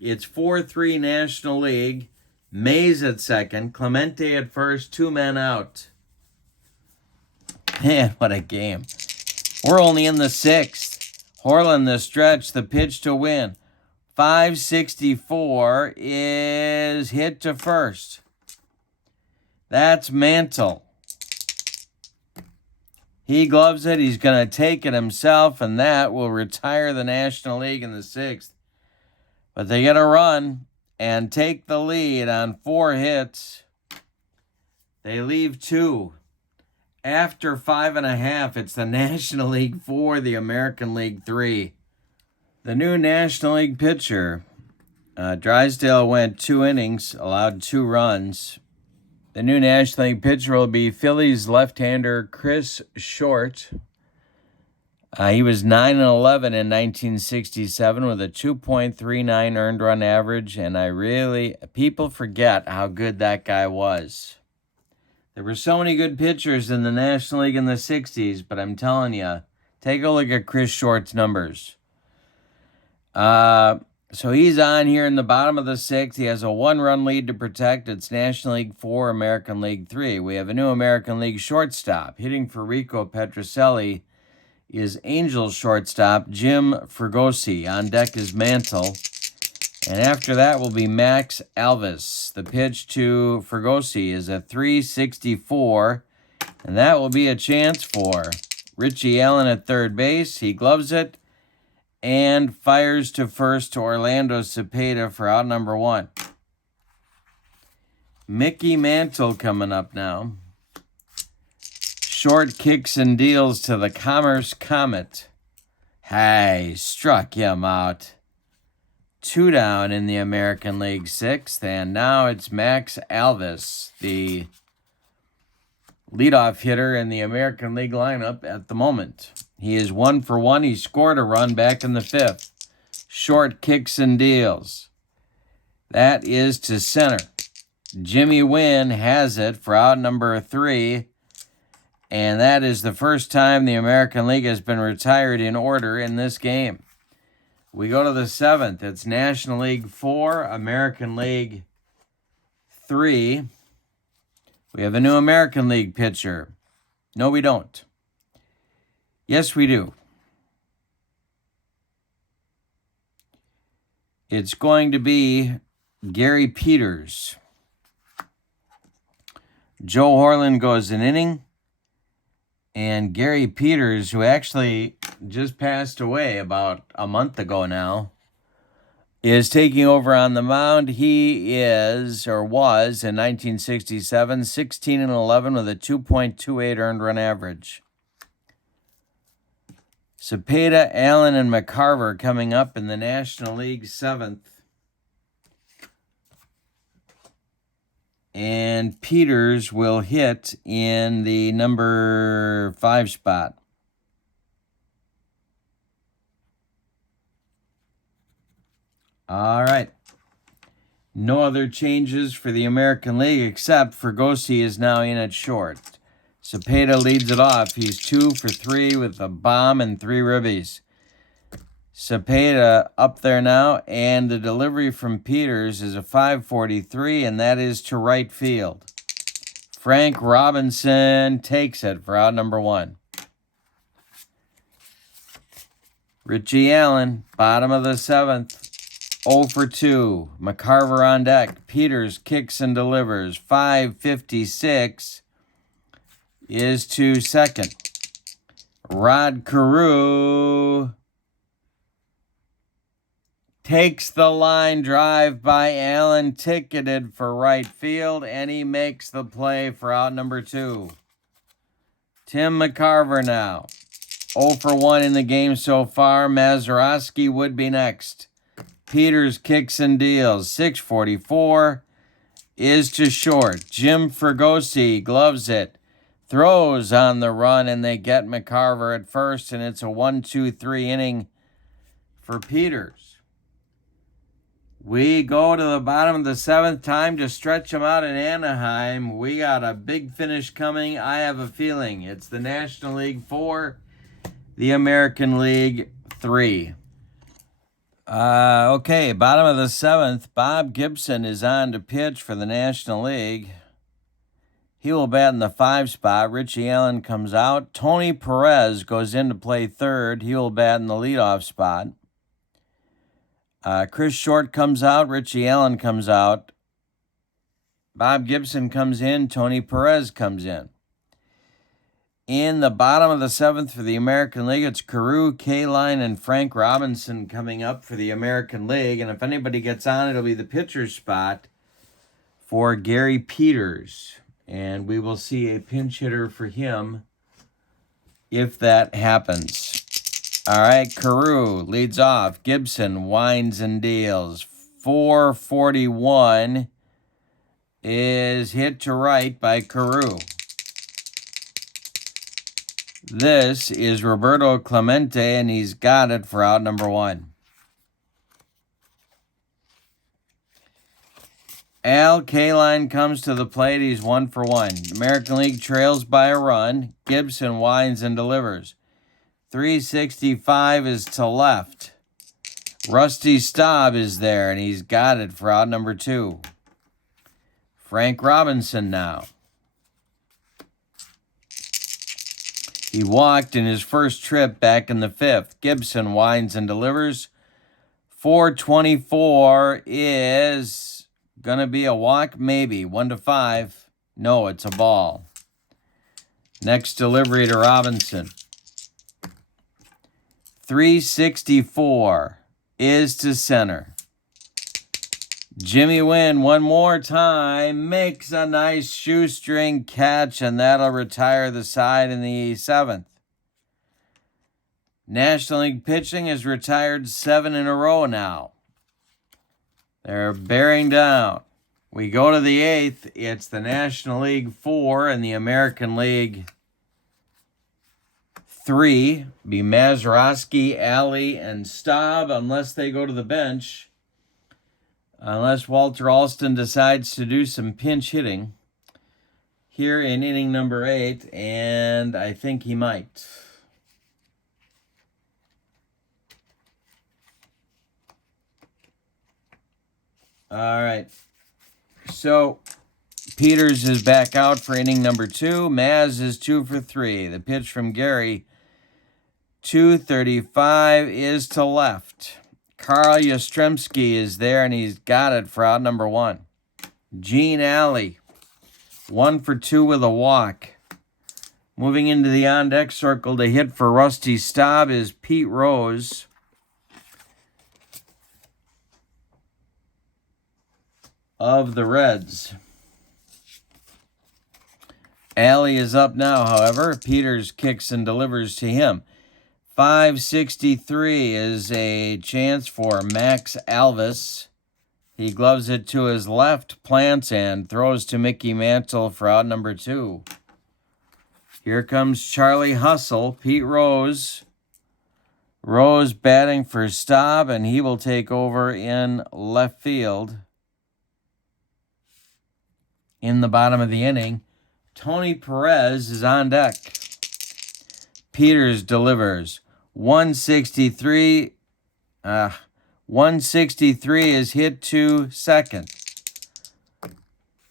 It's 4-3 National League. Mays at second. Clemente at first. 2 men out. Man, what a game. We're only in the 6th. Horlin the stretch. The pitch to Win. 5-64 is hit to first. That's Mantle. He gloves it. He's going to take it himself, and that will retire the National League in the 6th. But they get a run and take the lead on 4 hits. They leave 2. After 5.5, it's the National League 4, the American League 3. The new National League pitcher, Drysdale went 2 innings, allowed 2 runs. The new National League pitcher will be Phillies left-hander Chris Short. He was 9-11 in 1967 with a 2.39 earned run average, and people forget how good that guy was. There were so many good pitchers in the National League in the 60s, but I'm telling you, take a look at Chris Short's numbers. So he's on here in the bottom of the 6th. He has a 1-run lead to protect. It's National League 4, American League 3. We have a new American League shortstop. Hitting for Rico Petrocelli is Angels shortstop Jim Fregosi. On deck is Mantle. And after that will be Max Alvis. The pitch to Fregosi is a 3-64. And that will be a chance for Richie Allen at third base. He gloves it and fires to first to Orlando Cepeda for out number 1. Mickey Mantle coming up now. Short kicks and deals to the Commerce Comet. Hey, struck him out. 2 down in the American League 6th, and now it's Max Alvis, the leadoff hitter in the American League lineup at the moment. He is 1 for 1. He scored a run back in the 5th. Short kicks and deals. That is to center. Jimmy Wynn has it for out number 3. And that is the first time the American League has been retired in order in this game. We go to the 7th. It's National League 4, American League 3. We have a new American League pitcher. No, we don't. Yes, we do. It's going to be Gary Peters. Joe Horlin goes an inning. And Gary Peters, who actually just passed away about a month ago now, is taking over on the mound. He is, or was, in 1967, 16-11 with a 2.28 earned run average. Cepeda, Allen, and McCarver coming up in the National League 7th. And Peters will hit in the number 5 spot. All right. No other changes for the American League except Fregosi is now in at short. Cepeda leads it off. He's 2 for 3 with a bomb and 3 ribbies. Cepeda up there now, and the delivery from Peters is a 5.43, and that is to right field. Frank Robinson takes it for out number 1. Richie Allen, bottom of the 7th. 0 for 2. McCarver on deck. Peters kicks and delivers. 556 is to second. Rod Carew takes the line drive by Allen, ticketed for right field, and he makes the play for out number 2. Tim McCarver now. 0 for 1 in the game so far. Mazeroski would be next. Peters kicks and deals. 644 is to short. Jim Fregosi gloves it. Throws on the run, and they get McCarver at first, and it's a 1-2-3 inning for Peters. We go to the bottom of the 7th. Time to stretch them out in Anaheim. We got a big finish coming. I have a feeling it's the National League 4, the American League 3. Okay, bottom of the 7th. Bob Gibson is on to pitch for the National League. He will bat in the 5 spot. Richie Allen comes out. Tony Perez goes in to play 3rd. He will bat in the leadoff spot. Chris Short comes out. Richie Allen comes out. Bob Gibson comes in. Tony Perez comes in. In the bottom of the 7th for the American League, it's Carew, Kaline, and Frank Robinson coming up for the American League. And if anybody gets on, it'll be the pitcher's spot for Gary Peters. And we will see a pinch hitter for him if that happens. All right, Carew leads off. Gibson winds and deals. 441 is hit to right by Carew. This is Roberto Clemente, and he's got it for out number 1. Al Kaline comes to the plate. He's 1 for 1. American League trails by a run. Gibson winds and delivers. 365 is to left. Rusty Staub is there, and he's got it for out number 2. Frank Robinson now. He walked in his first trip back in the 5th. Gibson winds and delivers. 424 is going to be a walk, maybe. 1-5. No, it's a ball. Next delivery to Robinson. 364 is to center. Jimmy Wynn one more time makes a nice shoestring catch, and that'll retire the side in the 7th. National League pitching has retired 7 in a row now. They're bearing down. We go to the 8th. It's the National League 4 and the American League 3. Be Mazeroski, Alley, and Staub unless they go to the bench. Unless Walter Alston decides to do some pinch hitting here in inning number 8, and I think he might. All right. So Peters is back out for inning number 2. Maz is 2 for 3. The pitch from Gary, 235 is to left. Carl Yastrzemski is there, and he's got it for out number 1. Gene Alley, 1 for 2 with a walk. Moving into the on-deck circle to hit for Rusty Staub is Pete Rose. Of the Reds. Alley is up now, however. Peters kicks and delivers to him. 563 is a chance for Max Alvis. He gloves it to his left, plants, and throws to Mickey Mantle for out number 2. Here comes Charlie Hustle. Pete Rose. Rose batting for Staub, and he will take over in left field. In the bottom of the inning, Tony Perez is on deck. Peters delivers. 163 is hit to second.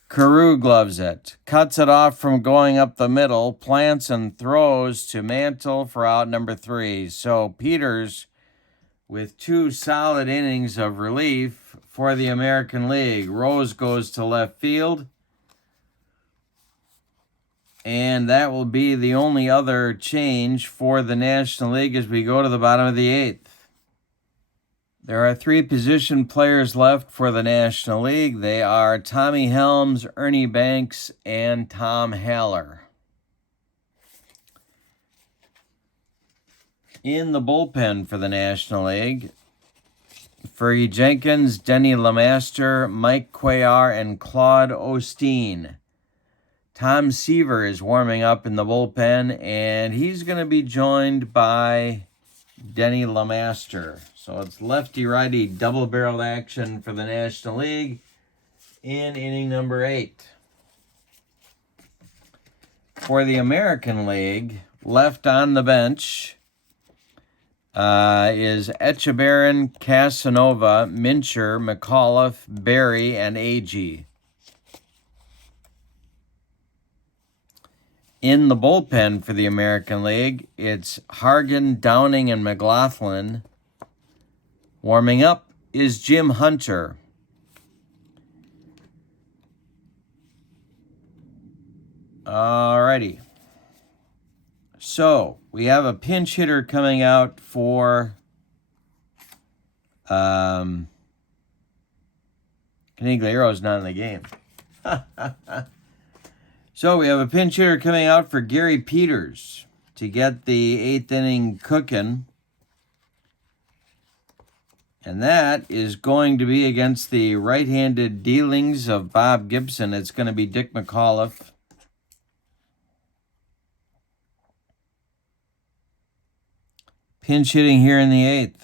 Carew gloves it. Cuts it off from going up the middle. Plants and throws to Mantle for out number 3. So Peters with 2 solid innings of relief for the American League. Rose goes to left field. And that will be the only other change for the National League as we go to the bottom of the 8th. There are 3 position players left for the National League. They are Tommy Helms, Ernie Banks, and Tom Haller. In the bullpen for the National League, Fergie Jenkins, Denny LeMaster, Mike Cuellar, and Claude Osteen. Tom Seaver is warming up in the bullpen, and he's going to be joined by Denny LeMaster. So it's lefty-righty double-barreled action for the National League in inning number 8. For the American League, left on the bench is Echeverren, Casanova, Mincher, McAuliffe, Berry, and Agee. In the bullpen for the American League, it's Hargan, Downing, and McLaughlin. Warming up is Jim Hunter. Alrighty. So, we have a pinch hitter coming out for Canigliero's not in the game. So we have a pinch hitter coming out for Gary Peters to get the 8th inning cooking. And that is going to be against the right-handed dealings of Bob Gibson. It's going to be Dick McAuliffe. Pinch hitting here in the 8th.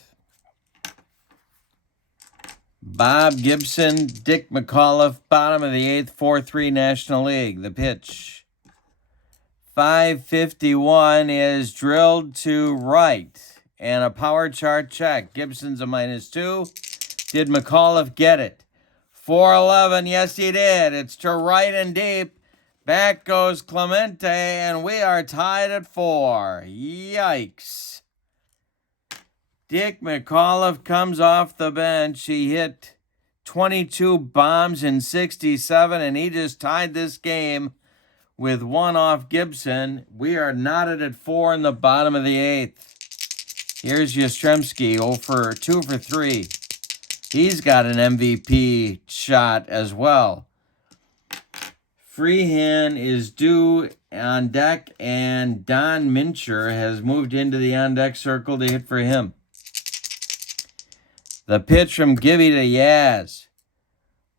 Bob Gibson, Dick McAuliffe, bottom of the 8th, 4-3 National League. The pitch. 551 is drilled to right. And a power chart check. Gibson's a -2. Did McAuliffe get it? 411, yes he did. It's to right and deep. Back goes Clemente, and we are tied at 4. Yikes. Dick McAuliffe comes off the bench. He hit 22 bombs in 67, and he just tied this game with 1 off Gibson. We are knotted at 4 in the bottom of the 8th. Here's Yastrzemski, 2 for 3. He's got an MVP shot as well. Freehan is due on deck, and Don Mincher has moved into the on-deck circle to hit for him. The pitch from Gibby to Yaz.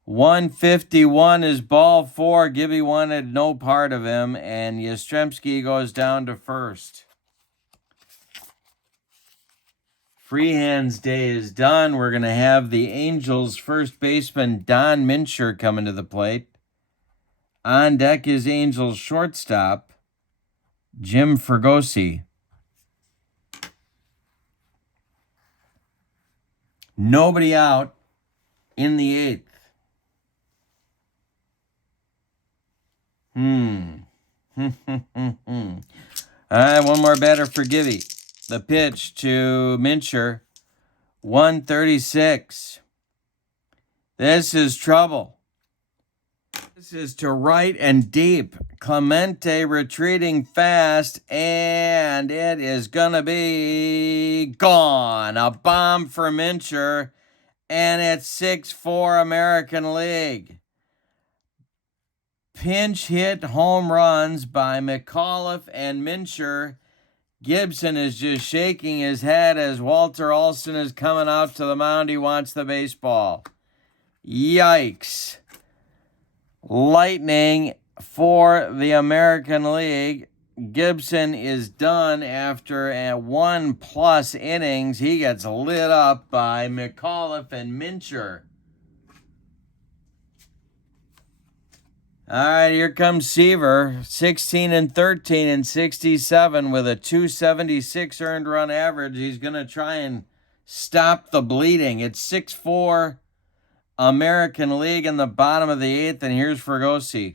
151 is ball 4. Gibby wanted no part of him, and Yastrzemski goes down to first. Freehand's day is done. We're going to have the Angels' first baseman, Don Mincher, coming to the plate. On deck is Angels' shortstop, Jim Fregosi. Nobody out in the 8th. All right, one more batter for Gibby. The pitch to Mincher, 136. This is trouble. This is to right and deep. Clemente retreating fast, and it is going to be gone. A bomb for Mincher, and it's 6-4 American League. Pinch hit home runs by McAuliffe and Mincher. Gibson is just shaking his head as Walter Alston is coming out to the mound. He wants the baseball. Yikes. Lightning for the American League. Gibson is done after a 1+ innings. He gets lit up by McAuliffe and Mincher. All right, here comes Seaver, 16-13 in 67 with a 276 earned run average. He's going to try and stop the bleeding. It's 6-4 American League in the bottom of the 8th, and here's Fregosi.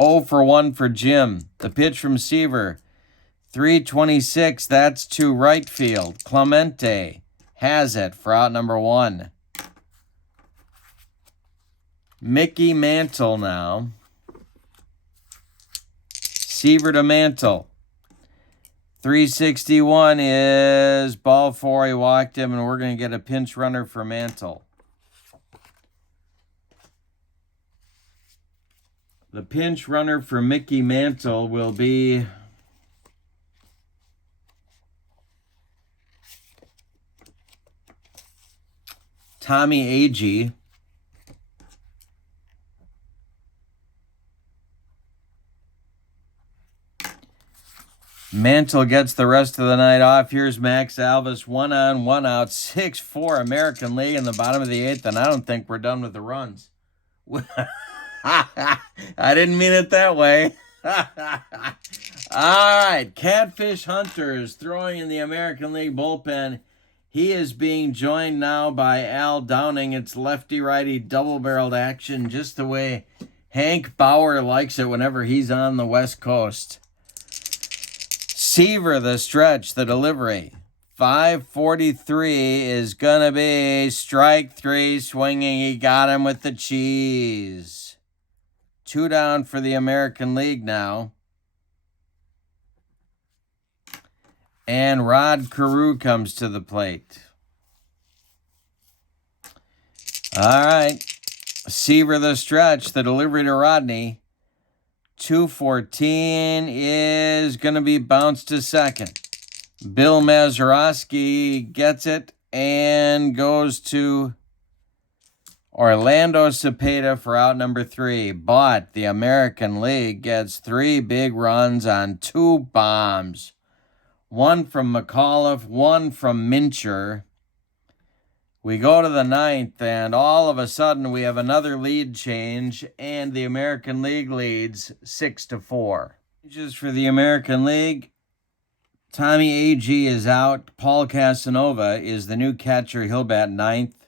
0 for 1 for Jim. The pitch from Seaver. 326, that's to right field. Clemente has it for out number 1. Mickey Mantle now. Seaver to Mantle. 361 is ball 4. He walked him, and we're going to get a pinch runner for Mantle. The pinch runner for Mickey Mantle will be Tommy Agee. Mantle gets the rest of the night off. Here's Max Alvis, 1 on, 1 out, 6-4 American League in the bottom of the 8th, and I don't think we're done with the runs. I didn't mean it that way. All right, Catfish Hunter's throwing in the American League bullpen. He is being joined now by Al Downing. It's lefty-righty double-barreled action, just the way Hank Bauer likes it whenever he's on the West Coast. Seaver, the stretch, the delivery. 543 is going to be strike 3, swinging. He got him with the cheese. 2 down for the American League now. And Rod Carew comes to the plate. All right. Seaver, the stretch, the delivery to Rodney. 214 is going to be bounced to second. Bill Mazeroski gets it and goes to Orlando Cepeda for out number 3. But the American League gets 3 big runs on 2 bombs. 1 from McAuliffe, 1 from Mincher. We go to the 9th, and all of a sudden we have another lead change, and the American League leads 6-4. Changes for the American League. Tommy Agee is out. Paul Casanova is the new catcher. He'll bat 9th.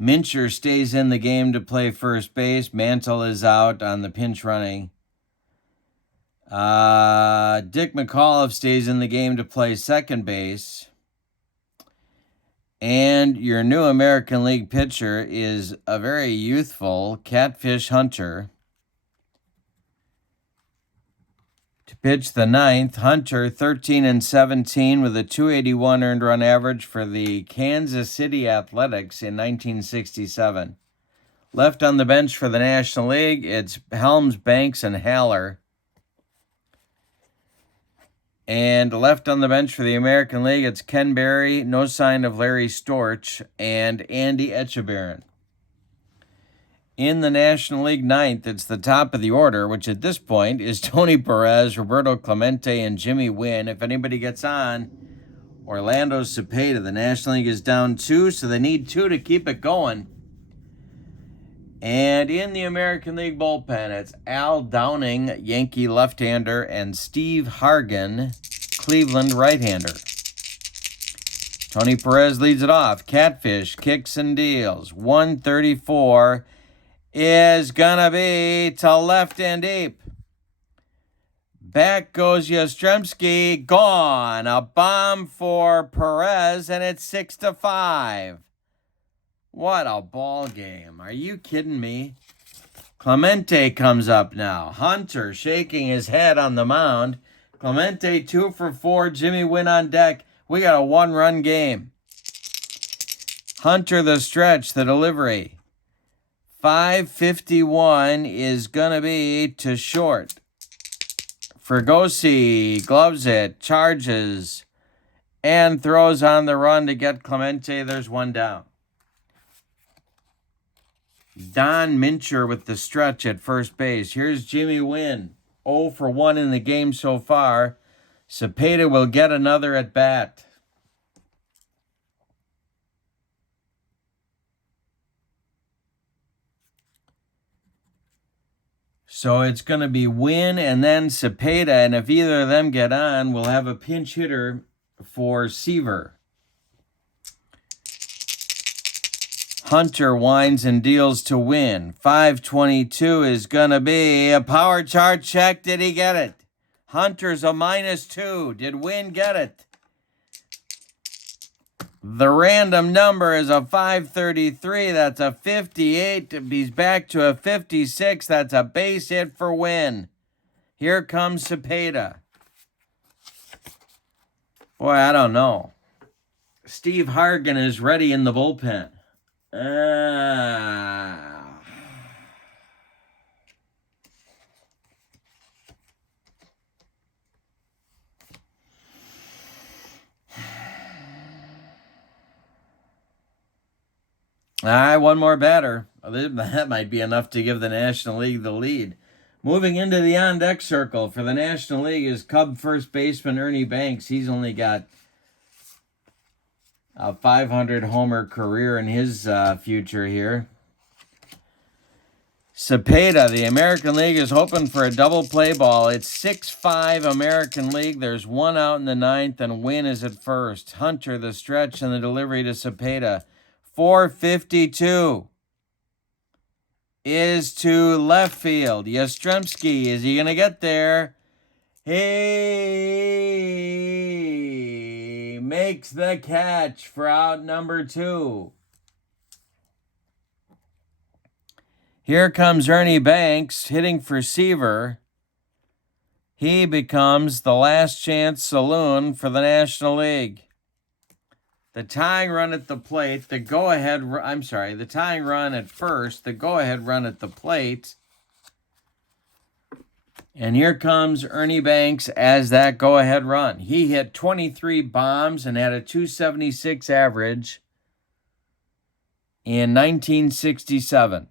Mincher stays in the game to play first base. Mantle is out on the pinch running. Dick McAuliffe stays in the game to play second base. And your new American League pitcher is a very youthful Catfish Hunter. To pitch the 9th, Hunter 13-17 with a 281 earned run average for the Kansas City Athletics in 1967. Left on the bench for the National League, it's Helms, Banks, and Haller. And left on the bench for the American League, it's Ken Berry, no sign of Larry Storch, and Andy Etchebarren. In the National League 9th, it's the top of the order, which at this point is Tony Perez, Roberto Clemente, and Jimmy Wynn. If anybody gets on, Orlando Cepeda. The National League is down 2, so they need 2 to keep it going. And in the American League bullpen, it's Al Downing, Yankee left-hander, and Steve Hargan, Cleveland right-hander. Tony Perez leads it off. Catfish kicks and deals. 134 is gonna be to left and deep. Back goes Yastrzemski. Gone. A bomb for Perez, and it's 6-5. What a ball game. Are you kidding me? Clemente comes up now. Hunter shaking his head on the mound. Clemente 2 for 4. Jimmy Wynn on deck. We got a 1-run game. Hunter the stretch, the delivery. 551 is going to be to short. Fregosi gloves it, charges, and throws on the run to get Clemente. There's 1 down. Don Mincher with the stretch at first base. Here's Jimmy Wynn. 0 for 1 in the game so far. Cepeda will get another at bat. So it's going to be Wynn and then Cepeda, and if either of them get on, we'll have a pinch hitter for Seaver. Hunter winds and deals to Wynn. 522 is going to be a power chart check. Did he get it? Hunter's a -2. Did Wynn get it? The random number is a 533. That's a 58. He's back to a 56. That's a base hit for Wynn. Here comes Cepeda. Boy, I don't know. Steve Hargan is ready in the bullpen. All right, one more batter. That might be enough to give the National League the lead. Moving into the on-deck circle for the National League is Cub first baseman Ernie Banks. He's only got a 500-homer career in his future here. Cepeda, the American League, is hoping for a double play ball. It's 6-5 American League. There's one out in the ninth, and Wynn is at first. Hunter, the stretch, and the delivery to Cepeda. 452 is to left field. Yastrzemski, is he going to get there? He makes the catch for out number 2. Here comes Ernie Banks hitting for Seaver. He becomes the last chance saloon for the National League. The tying run at the plate, the tying run at first, the go-ahead run at the plate. And here comes Ernie Banks as that go-ahead run. He hit 23 bombs and had a 276 average in 1967.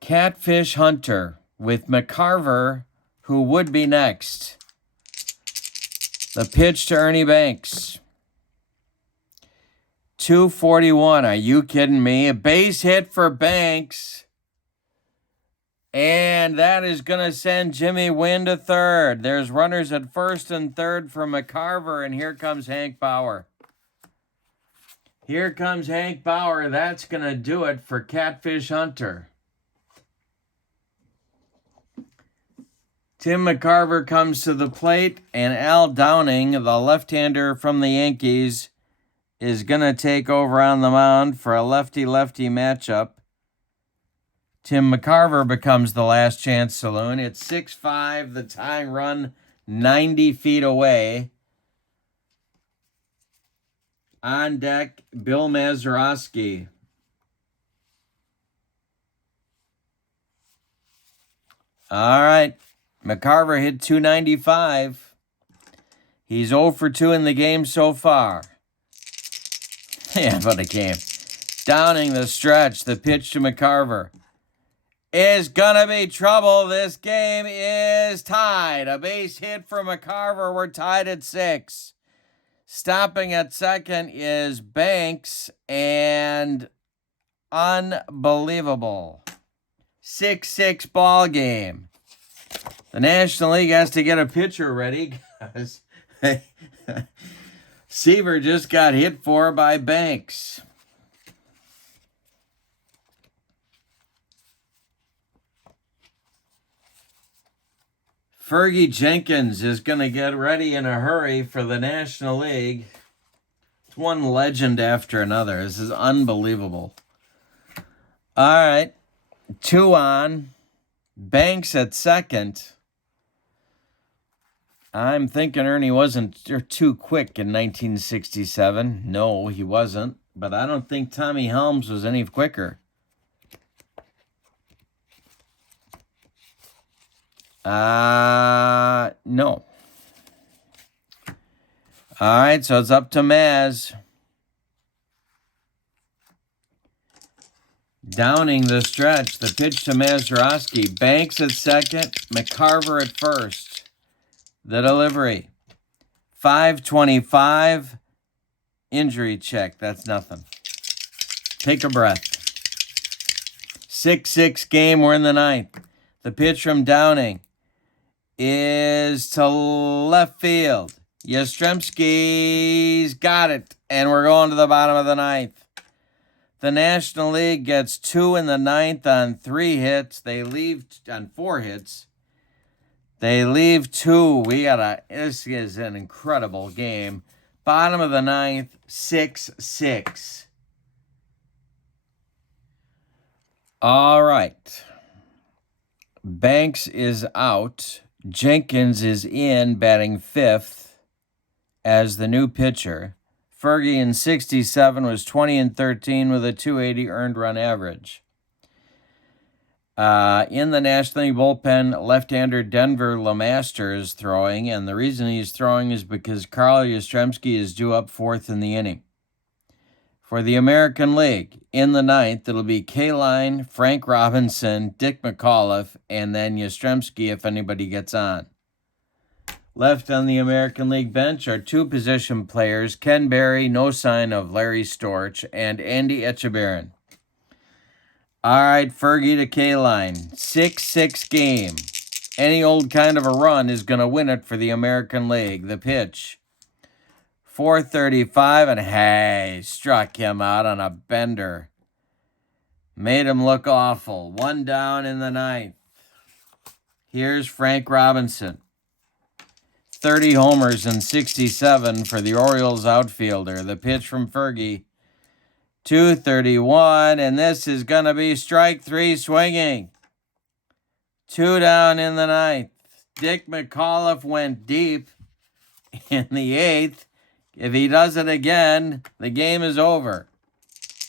Catfish Hunter with McCarver, who would be next. The pitch to Ernie Banks. 241. Are you kidding me? A base hit for Banks. And that is going to send Jimmy Wynn to third. There's runners at first and third for McCarver, and here comes Hank Bauer. Here comes Hank Bauer. That's going to do it for Catfish Hunter. Tim McCarver comes to the plate, and Al Downing, the left-hander from the Yankees, is going to take over on the mound for a lefty-lefty matchup. Tim McCarver becomes the last chance saloon. It's 6-5, the tying run 90 feet away. On deck, Bill Mazeroski. All right. McCarver hit 295. He's 0 for 2 in the game so far. Yeah, but a game. Downing the stretch. The pitch to McCarver is going to be trouble. This game is tied. A base hit for McCarver. We're tied at 6. Stopping at second is Banks, and unbelievable. 6-6 ball game. The National League has to get a pitcher ready because Seaver just got hit for by Banks. Fergie Jenkins is going to get ready in a hurry for the National League. It's one legend after another. This is unbelievable. All right. 2 on. Banks at second. I'm thinking Ernie wasn't too quick in 1967. No, he wasn't. But I don't think Tommy Helms was any quicker. No. All right, so it's up to Maz. Downing the stretch. The pitch to Mazeroski. Banks at second. McCarver at first. The delivery. 5:25. Injury check. That's nothing. Take a breath. 6-6 game. We're in the ninth. The pitch from Downing is to left field. Yastrzemski's got it. And we're going to the bottom of the ninth. The National League gets 2 in the ninth on 3 hits. They leave on 4 hits. They leave 2. This is an incredible game. Bottom of the 9th, 6-6. All right. Banks is out. Jenkins is in, batting 5th as the new pitcher. Fergie in 67 was 20-13 with a 280 earned run average. In the National League bullpen, left-hander Denver LeMaster is throwing, and the reason he's throwing is because Carl Yastrzemski is due up 4th in the inning. For the American League, in the 9th, it'll be K-Line, Frank Robinson, Dick McAuliffe, and then Yastrzemski if anybody gets on. Left on the American League bench are 2 position players, Ken Berry, no sign of Larry Storch, and Andy Etchebarren. All right, Fergie to K-Line. 6-6 game. Any old kind of a run is going to win it for the American League. The pitch. 435, and hey, struck him out on a bender. Made him look awful. 1 down in the 9th. Here's Frank Robinson. 30 homers and 67 for the Orioles outfielder. The pitch from Fergie. 231, and this is going to be strike 3 swinging. 2 down in the 9th. Dick McAuliffe went deep in the 8th. If he does it again, the game is over.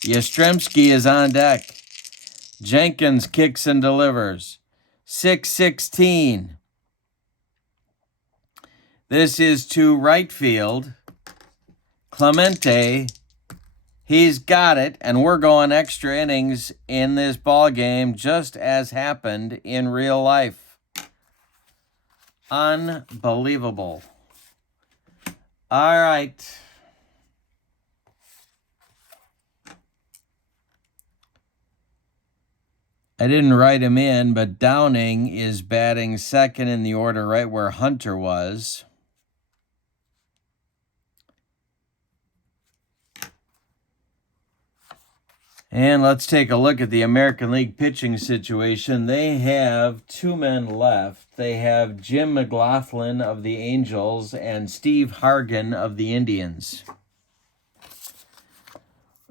Yastrzemski is on deck. Jenkins kicks and delivers. 6-16. This is to right field. Clemente. He's got it, and we're going extra innings in this ball game, just as happened in real life. Unbelievable. All right. I didn't write him in, but Downing is batting 2nd in the order, right where Hunter was. And let's take a look at the American League pitching situation. They have 2 men left. They have Jim McLaughlin of the Angels and Steve Hargan of the Indians.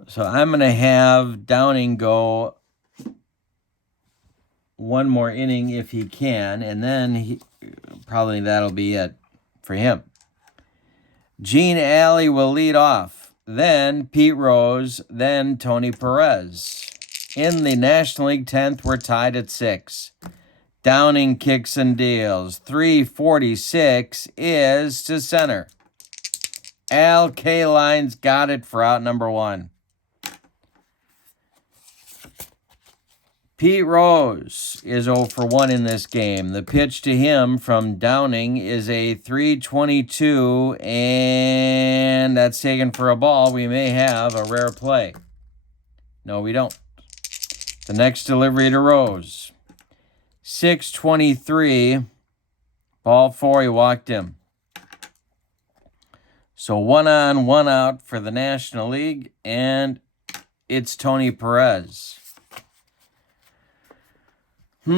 So I'm going to have Downing go 1 more inning if he can, and then probably that'll be it for him. Gene Alley will lead off. Then Pete Rose, then Tony Perez. In the National League 10th, we're tied at 6. Downing kicks and deals. 346 is to center. Al K-Line's got it for out number 1. Pete Rose is 0 for 1 in this game. The pitch to him from Downing is a 322, and that's taken for a ball. We may have a rare play. No, we don't. The next delivery to Rose. 623, ball 4, he walked him. So 1 on, 1 out for the National League, and it's Tony Perez. With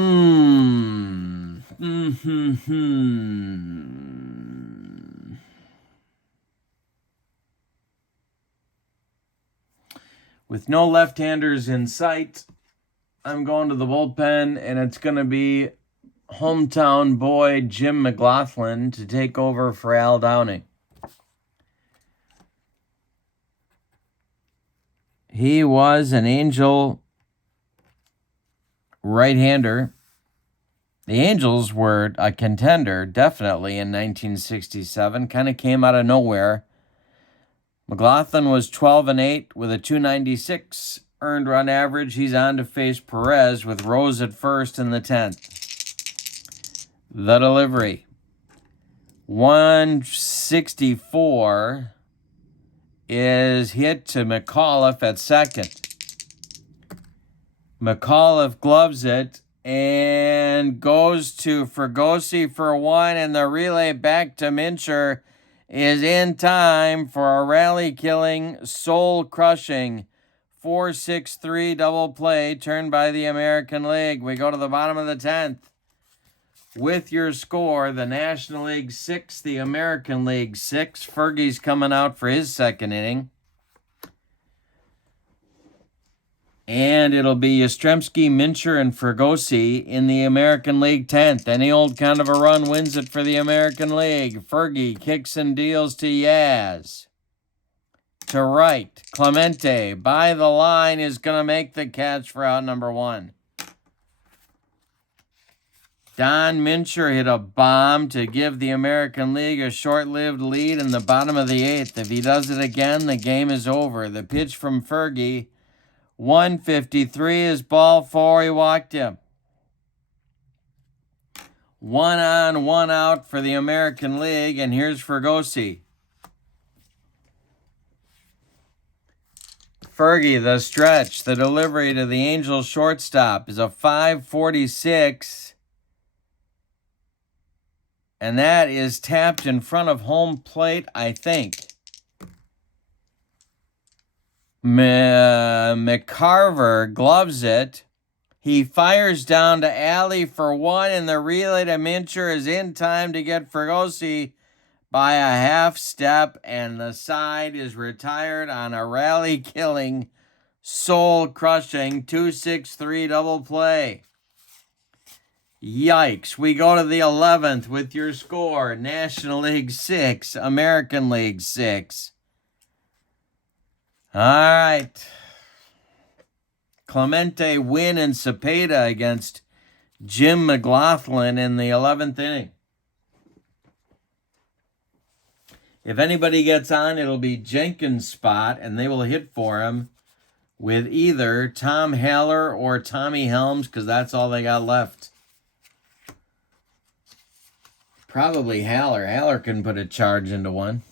no left-handers in sight, I'm going to the bullpen, and it's going to be hometown boy Jim McLaughlin to take over for Al Downing. He was an Angel right-hander. The Angels were a contender, definitely, in 1967. Kind of came out of nowhere. McLaughlin was 12-8 with a 296 earned run average. He's on to face Perez with Rose at first in the 10th. The delivery. 164 is hit to McAuliffe at second. McAuliffe gloves it and goes to Fregosi for 1, and the relay back to Mincher is in time for a rally-killing, soul-crushing 4-6-3 double play turned by the American League. We go to the bottom of the 10th. with your score, the National League 6, the American League 6. Fergie's coming out for his second inning. And it'll be Yastrzemski, Mincher, and Fregosi in the American League 10th. Any old kind of a run wins it for the American League. Fergie kicks and deals to Yaz. To right, Clemente by the line is going to make the catch for out number 1. Don Mincher hit a bomb to give the American League a short-lived lead in the bottom of the 8th. If he does it again, the game is over. The pitch from Fergie, 153 is ball 4. He walked him. 1 on, 1 out for the American League, and here's Fregosi. Fergie, the stretch, the delivery to the Angels shortstop is a 546. And that is tapped in front of home plate, I think. McCarver gloves it. He fires down to Alley for 1, and the relay to Mincher is in time to get Fregosi by a half step, and the side is retired on a rally-killing, soul-crushing 2-6-3 double play. Yikes. We go to the 11th with your score. National League 6, American League 6. All right. Clemente win in Cepeda against Jim McLaughlin in the 11th inning. If anybody gets on, it'll be Jenkins' spot, and they will hit for him with either Tom Haller or Tommy Helms, because that's all they got left. Probably Haller. Haller can put a charge into one.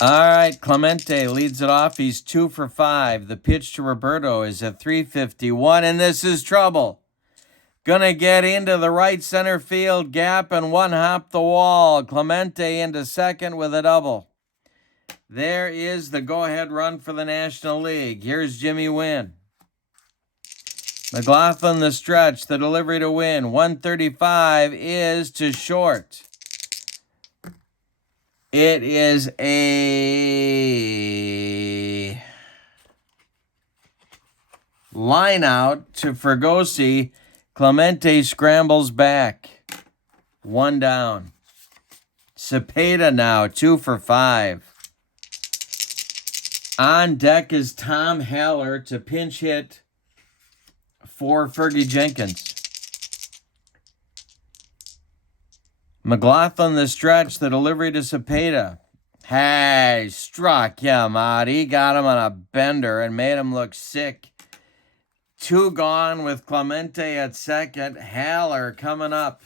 All right, Clemente leads it off. He's 2 for 5. The pitch to Roberto is a 351, and this is trouble. Gonna get into the right center field gap and one-hop the wall. Clemente into second with a double. There is the go-ahead run for the National League. Here's Jimmy Wynn. McLaughlin the stretch, the delivery to Wynn. 135 is to short. It is a line out to Fregosi. Clemente scrambles back. 1 down. Cepeda now 2 for 5. On deck is Tom Haller to pinch hit for Fergie Jenkins. McLaughlin the stretch, the delivery to Cepeda. Hey, struck him out. He got him on a bender and made him look sick. 2 gone with Clemente at second. Haller coming up.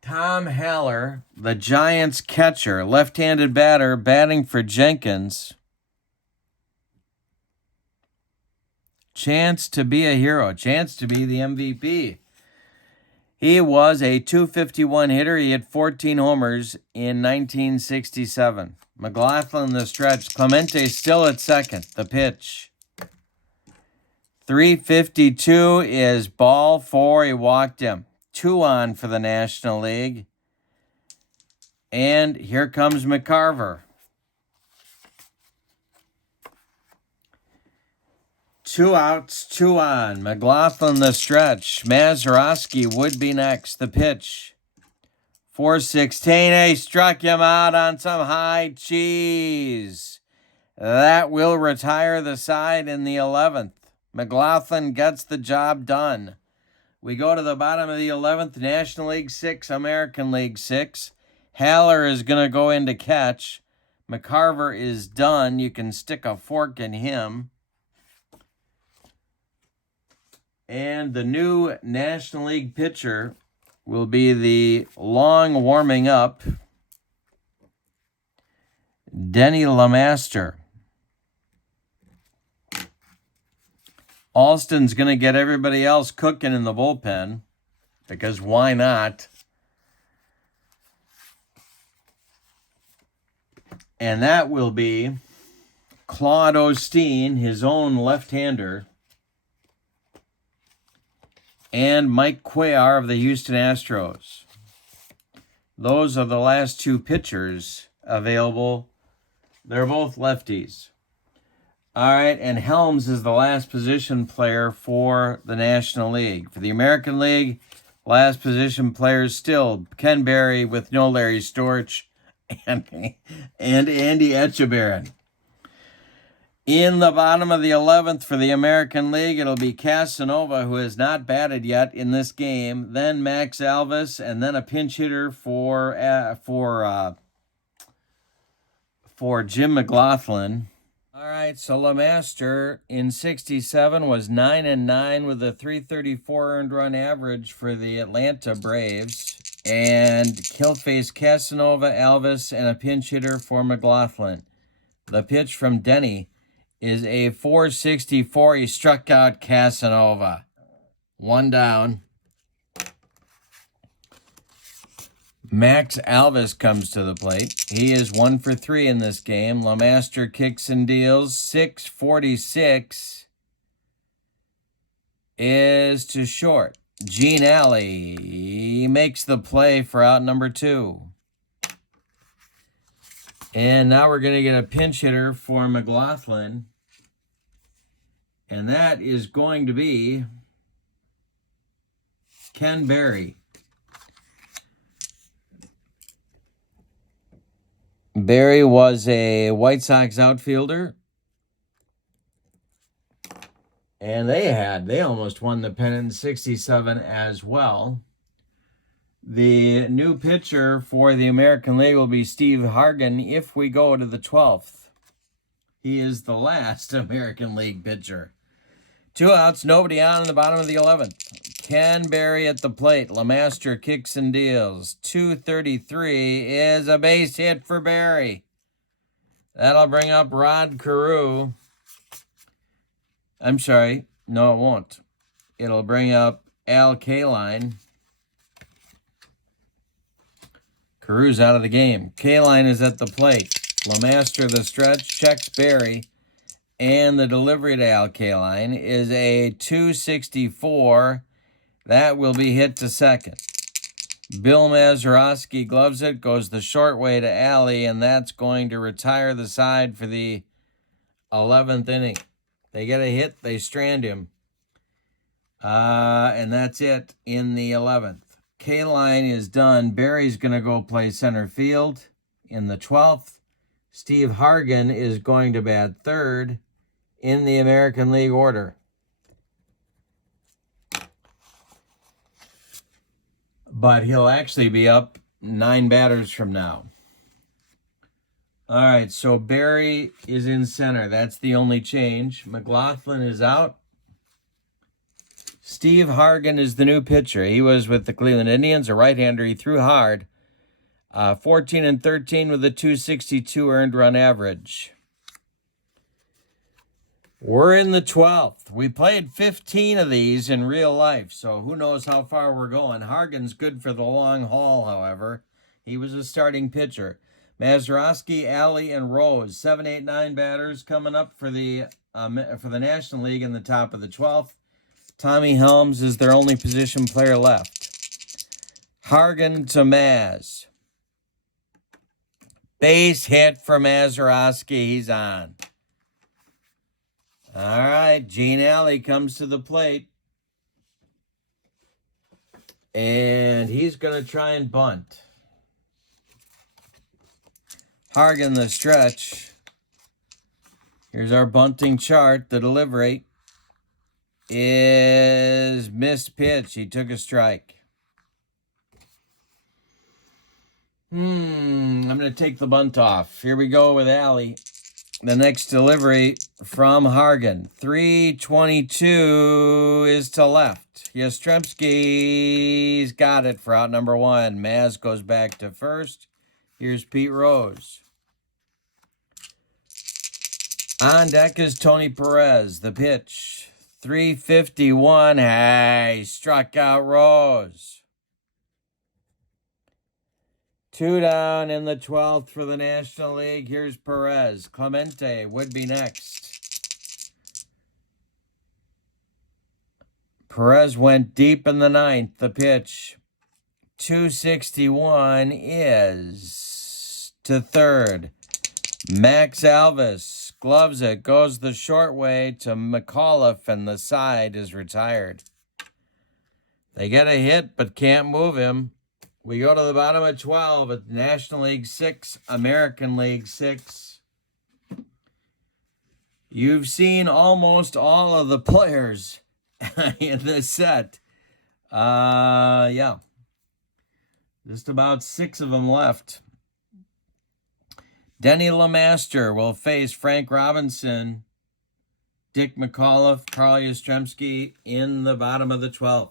Tom Haller, the Giants catcher, left-handed batter, batting for Jenkins. Chance to be a hero. Chance to be the MVP. He was a 251 hitter. He hit 14 homers in 1967. McLaughlin the stretch. Clemente still at second. The pitch. 352 is ball 4. He walked him. 2 on for the National League. And here comes McCarver. 2 outs, 2 on. McLaughlin the stretch. Mazeroski would be next. The pitch. 416. He struck him out on some high cheese. That will retire the side in the 11th. McLaughlin gets the job done. We go to the bottom of the 11th. National League 6, American League 6. Haller is going to go in to catch. McCarver is done. You can stick a fork in him. And the new National League pitcher will be the long warming up Denny LeMaster. Alston's going to get everybody else cooking in the bullpen, because why not? And that will be Claude Osteen, his own left-hander. and Mike Cuellar of the Houston Astros. Those are the last two pitchers available. They're both lefties. All right, and Helms is the last position player for the National League. For the American League, last position players still Ken Berry with no Larry Storch and Andy Etchebarren. In the bottom of the 11th for the American League, it'll be Casanova, who has not batted yet in this game, then Max Alvis, and then a pinch hitter for Jim McLaughlin. All right, so LeMaster in 67 was 9-9 with a 334 earned run average for the Atlanta Braves. And he'll face Casanova, Alvis, and a pinch hitter for McLaughlin. The pitch from Denny is a 464. He struck out Casanova. One down. Max Alvis comes to the plate. He is 1 for 3 in this game. LeMaster kicks and deals. 646 is to short. Gene Alley makes the play for out number 2. And now we're going to get a pinch hitter for McLaughlin. And that is going to be Ken Berry. Berry was a White Sox outfielder. And they almost won the pennant in 67 as well. The new pitcher for the American League will be Steve Hargan if we go to the 12th. He is the last American League pitcher. 2 outs, nobody on in the bottom of the 11th. Ken Berry at the plate. LeMaster kicks and deals. 233 is a base hit for Berry. That'll bring up Rod Carew. I'm sorry. No, it won't. It'll bring up Al Kaline. Carew's out of the game. Kaline is at the plate. LeMaster the stretch, checks Berry. And the delivery to Al Kaline is a 264. That will be hit to second. Bill Mazeroski gloves it, goes the short way to Alley, and that's going to retire the side for the 11th inning. They get a hit, they strand him. And that's it in the 11th. Kaline is done. Berry's going to go play center field in the 12th. Steve Hargan is going to bat third in the American League order. But he'll actually be up 9 batters from now. All right, so Berry is in center. That's the only change. McLaughlin is out. Steve Hargan is the new pitcher. He was with the Cleveland Indians, a right-hander. He threw hard. 14-13 with a 262 earned run average. We're in the 12th. We played 15 of these in real life, so who knows how far we're going. Hargan's good for the long haul, however. He was a starting pitcher. Mazeroski, Alley, and Rose, 7, 8, 9 batters coming up for the National League in the top of the 12th. Tommy Helms is their only position player left. Hargan to Maz. Base hit for Mazeroski. He's on. All right, Gene Alley comes to the plate. And he's going to try and bunt. Hargan the stretch. Here's our bunting chart. The delivery is missed pitch. He took a strike. I'm going to take the bunt off. Here we go with Alley. The next delivery from Hargan. 322 is to left. Yastrzemski's got it for out number 1. Maz goes back to first. Here's Pete Rose. On deck is Tony Perez. The pitch. 351. Hey, struck out Rose. 2 down in the 12th for the National League. Here's Perez. Clemente would be next. Perez went deep in the ninth. The pitch, 261, is to third. Max Alvis gloves it, goes the short way to McAuliffe, and the side is retired. They get a hit but can't move him. We go to the bottom of 12 at National League 6, American League 6. You've seen almost all of the players in this set. Yeah. Just about 6 of them left. Denny LeMaster will face Frank Robinson, Dick McAuliffe, Carl Yastrzemski in the bottom of the 12th.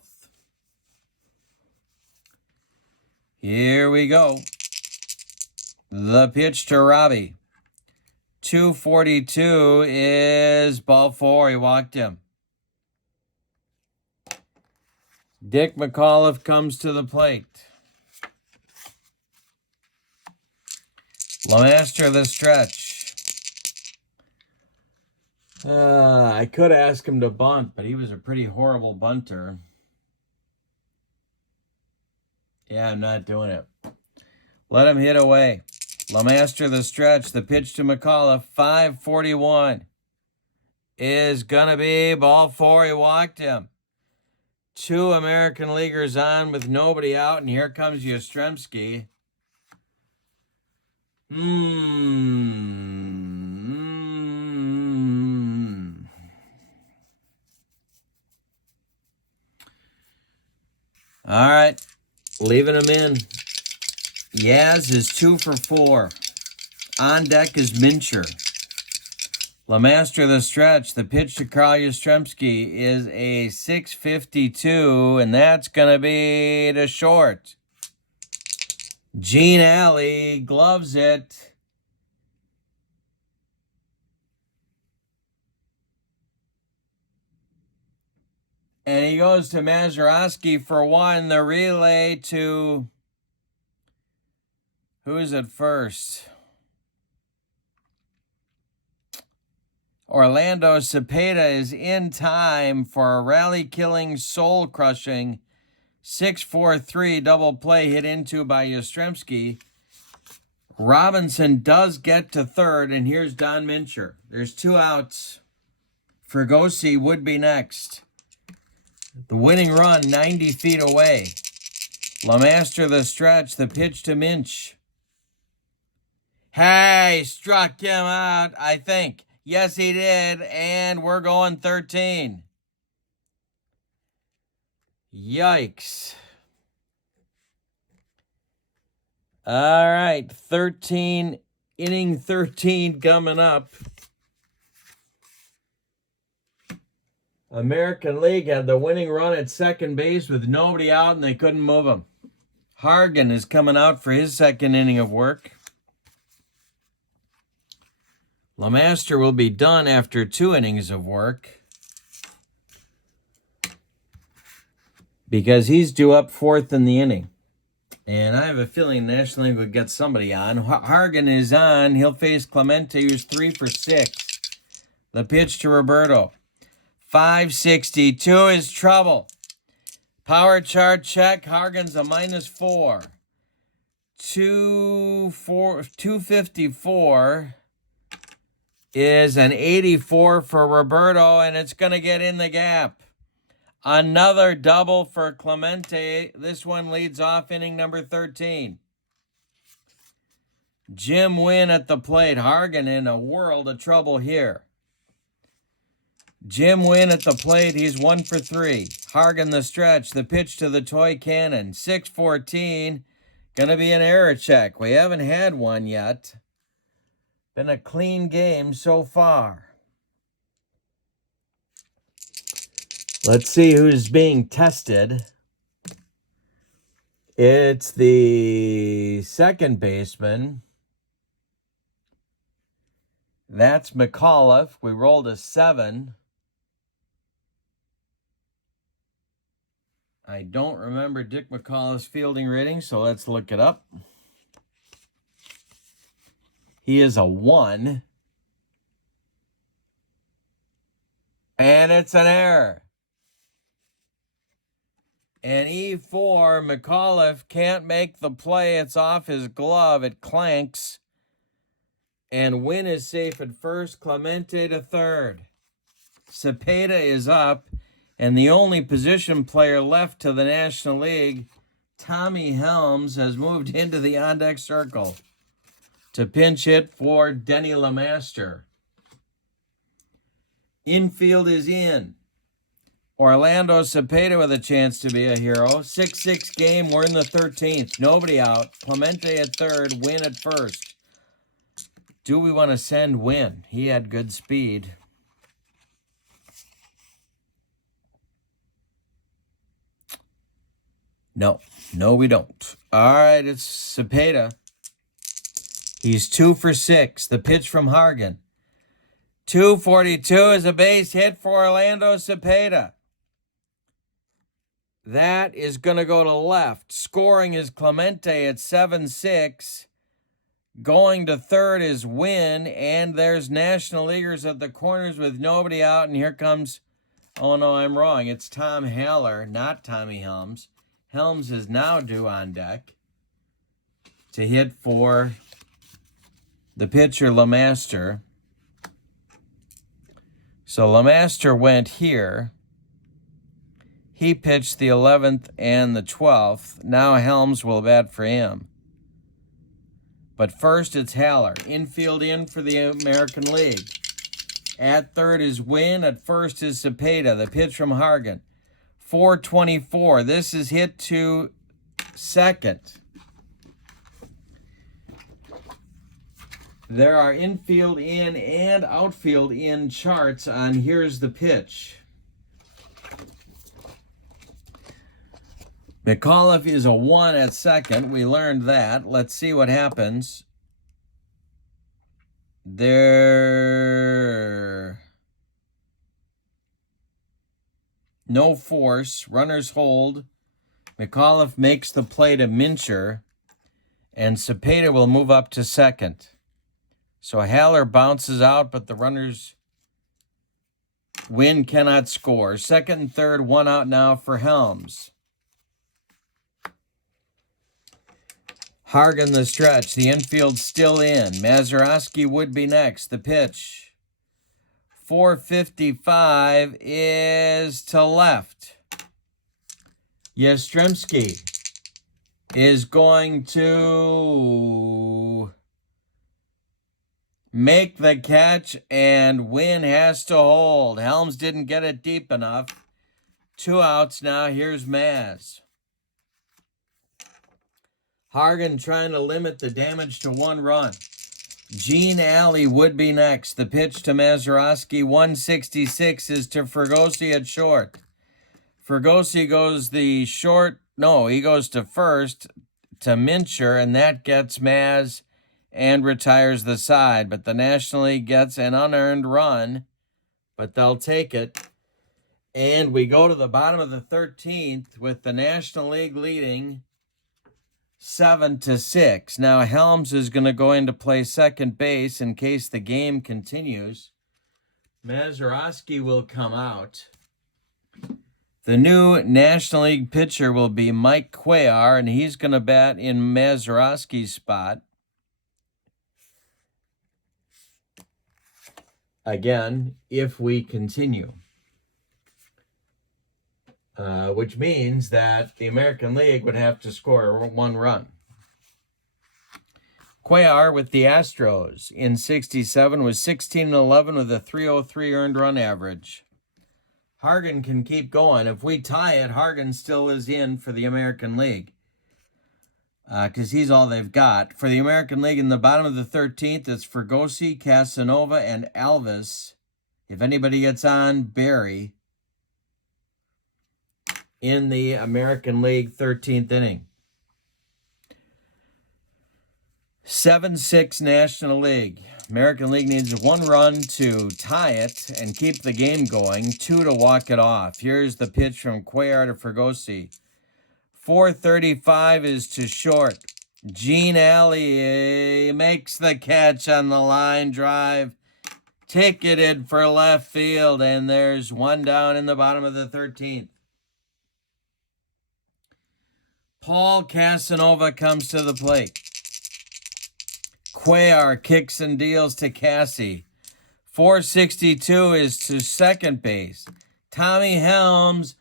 Here we go. The pitch to Robbie. 242 is ball 4. He walked him. Dick McAuliffe comes to the plate. LeMaster the stretch. I could ask him to bunt, but he was a pretty horrible bunter. Yeah, I'm not doing it. Let him hit away. LeMaster the stretch. The pitch to McAuliffe. 541 is going to be ball 4. He walked him. 2 American Leaguers on with nobody out, and here comes Yastrzemski. All right, leaving him in. Yaz is 2 for 4. On deck is Mincher. LeMaster the stretch. The pitch to Carl Yastrzemski is a 652, and that's going to be to short. Gene Alley gloves it. And he goes to Mazeroski for 1. The relay to... who's at first? Orlando Cepeda is in time for a rally-killing, soul-crushing 6-4-3 double play hit into by Yastrzemski. Robinson does get to third, and here's Don Mincher. There's 2 outs. Fregosi would be next. The winning run 90 feet away. LeMaster the stretch. The pitch to Minch. Hey, struck him out, I think. Yes, he did, and we're going 13. Yikes. All right, 13, inning 13 coming up. American League had the winning run at second base with nobody out, and they couldn't move him. Hargan is coming out for his second inning of work. LeMaster will be done after 2 innings of work because he's due up 4th in the inning. And I have a feeling National League would get somebody on. Hargan is on. He'll face Clemente, who's 3 for 6. The pitch to Roberto. 562 is trouble. Power chart check. Hargan's a -4. 254 is an 84 for Roberto, and it's going to get in the gap. Another double for Clemente. This one leads off inning number 13. Jim Wynn at the plate. Hargan in a world of trouble here. Jim Wynn at the plate. He's 1 for 3. Hargan the stretch. The pitch to the toy cannon. 6-14. Going to be an error check. We haven't had one yet. Been a clean game so far. Let's see who's being tested. It's the second baseman. That's McAuliffe. We rolled a 7. I don't remember Dick McAuliffe's fielding rating, so let's look it up. He is a 1. And it's an error. And E4, McAuliffe can't make the play. It's off his glove. It clanks. And Wynn is safe at first. Clemente to third. Cepeda is up. And the only position player left to the National League, Tommy Helms, has moved into the on-deck circle to pinch hit for Denny LeMaster. Infield is in. Orlando Cepeda with a chance to be a hero. 6-6 game. We're in the 13th. Nobody out. Clemente at third. Wynn at first. Do we want to send Wynn? He had good speed. No, we don't. All right, it's Cepeda. He's 2 for 6. The pitch from Hargan. 242 is a base hit for Orlando Cepeda. That is going to go to left. Scoring is Clemente at 7-6. Going to third is Wynn. And there's National Leaguers at the corners with nobody out. And here comes, oh no, I'm wrong. It's Tom Haller, not Tommy Helms. Helms is now due on deck to hit for the pitcher LeMaster. So LeMaster went here. He pitched the 11th and the 12th. Now Helms will bat for him. But first it's Haller. Infield in for the American League. At third is Wynn. At first is Cepeda. The pitch from Hargan. 424. This is hit to second. There are infield in and outfield in charts on Here's the Pitch. McAuliffe is a 1 at second. We learned that. Let's see what happens. There. No force. Runners hold. McAuliffe makes the play to Mincher. And Cepeda will move up to second. So Haller bounces out, but the runners Wynn cannot score. Second and third, 1 out now for Helms. Hargan the stretch. The infield still in. Mazeroski would be next. The pitch. 455 is to left. Yastrzemski is going to make the catch, and Wynn has to hold. Helms didn't get it deep enough. 2 outs now. Here's Maz. Hargan trying to limit the damage to 1 run. Gene Alley would be next. The pitch to Mazeroski. 166 is to Fregosi at short. Fregosi goes the short. No, he goes to first to Mincher, and that gets Maz and retires the side. But the National League gets an unearned run, but they'll take it. And we go to the bottom of the 13th with the National League leading 7-6. Now Helms is going to go in to play second base in case the game continues. Mazeroski will come out. The new National League pitcher will be Mike Cuellar, and he's going to bat in Mazeroski's spot. Again, if we continue. Which means that the American League would have to score 1 run. Cuellar with the Astros in 67 was 16-11 with a 303 earned run average. Hargan can keep going. If we tie it, Hargan still is in for the American League because he's all they've got. For the American League in the bottom of the 13th, it's Fregosi, Casanova, and Alvis. If anybody gets on, Barry. In the American League 13th inning. 7-6 National League. American League needs 1 run to tie it and keep the game going, 2 to walk it off. Here's the pitch from Cuellar to Fregosi. 435 is to short. Gene Alley makes the catch on the line drive. Ticketed for left field, and there's 1 down in the bottom of the 13th. Paul Casanova comes to the plate. Cuellar kicks and deals to Cassie. 462 is to second base. Tommy Helms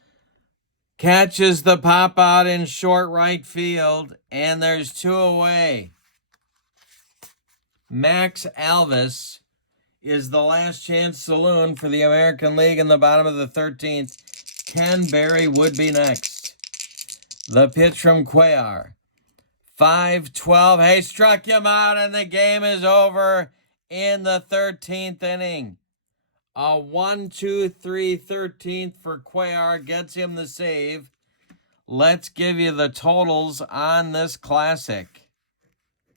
catches the pop out in short right field, and there's 2 away. Max Alvis is the last chance saloon for the American League in the bottom of the 13th. Ken Berry would be next. The pitch from Cuellar. 5-12. Hey, struck him out, and the game is over in the 13th inning. A 1-2-3 13th for Cuellar gets him the save. Let's give you the totals on this classic.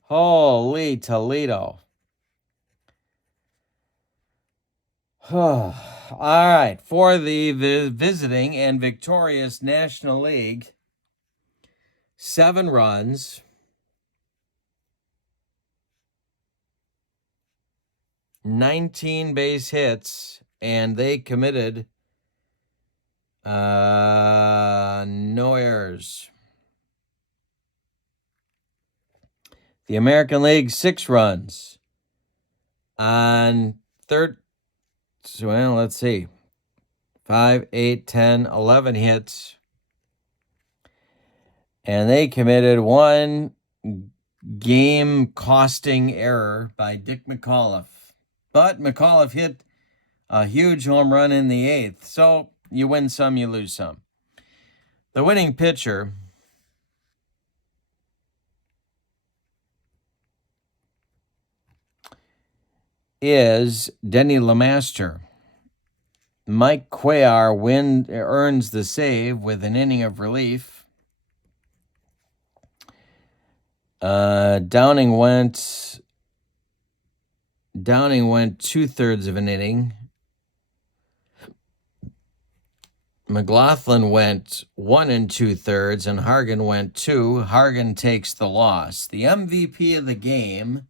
Holy Toledo. All right, for the visiting and victorious National League, 7 runs, 19 base hits, and they committed no errors. The American League, 6 runs on let's see, 5, 8, 10, 11 hits, and they committed 1 game-costing error by Dick McAuliffe. But McAuliffe hit a huge home run in the 8th, so you win some, you lose some. The winning pitcher is Denny LeMaster. Mike Cuellar earns the save with an inning of relief. Downing went 2/3 of an inning. McLaughlin went 1 2/3, and Hargan went 2. Hargan takes the loss. The MVP of the game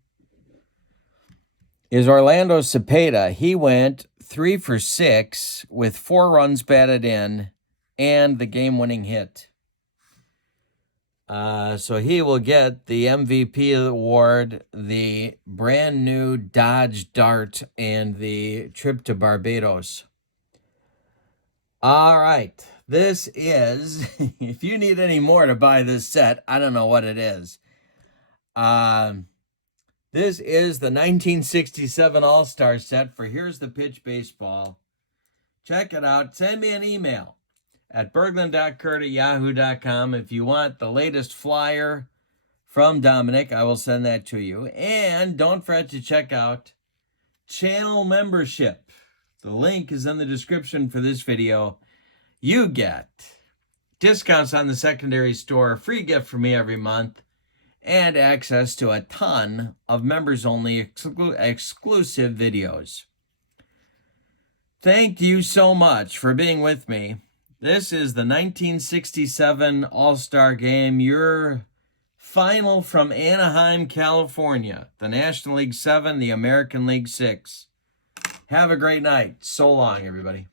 is Orlando Cepeda. He went 3 for 6 with 4 runs batted in and the game-winning hit. So he will get the MVP award, the brand new Dodge Dart, and the trip to Barbados. All right. This is, if you need any more to buy this set, I don't know what it is. This is the 1967 All-Star set for Here's the Pitch Baseball. Check it out. Send me an email at berglund.kurt@yahoo.com. If you want the latest flyer from Dominic, I will send that to you. And don't forget to check out channel membership. The link is in the description for this video. You get discounts on the secondary store, a free gift from me every month, and access to a ton of members-only exclusive videos. Thank you so much for being with me. This is the 1967 All-Star Game, your final from Anaheim, California. The National League 7, the American League 6. Have a great night. So long, everybody.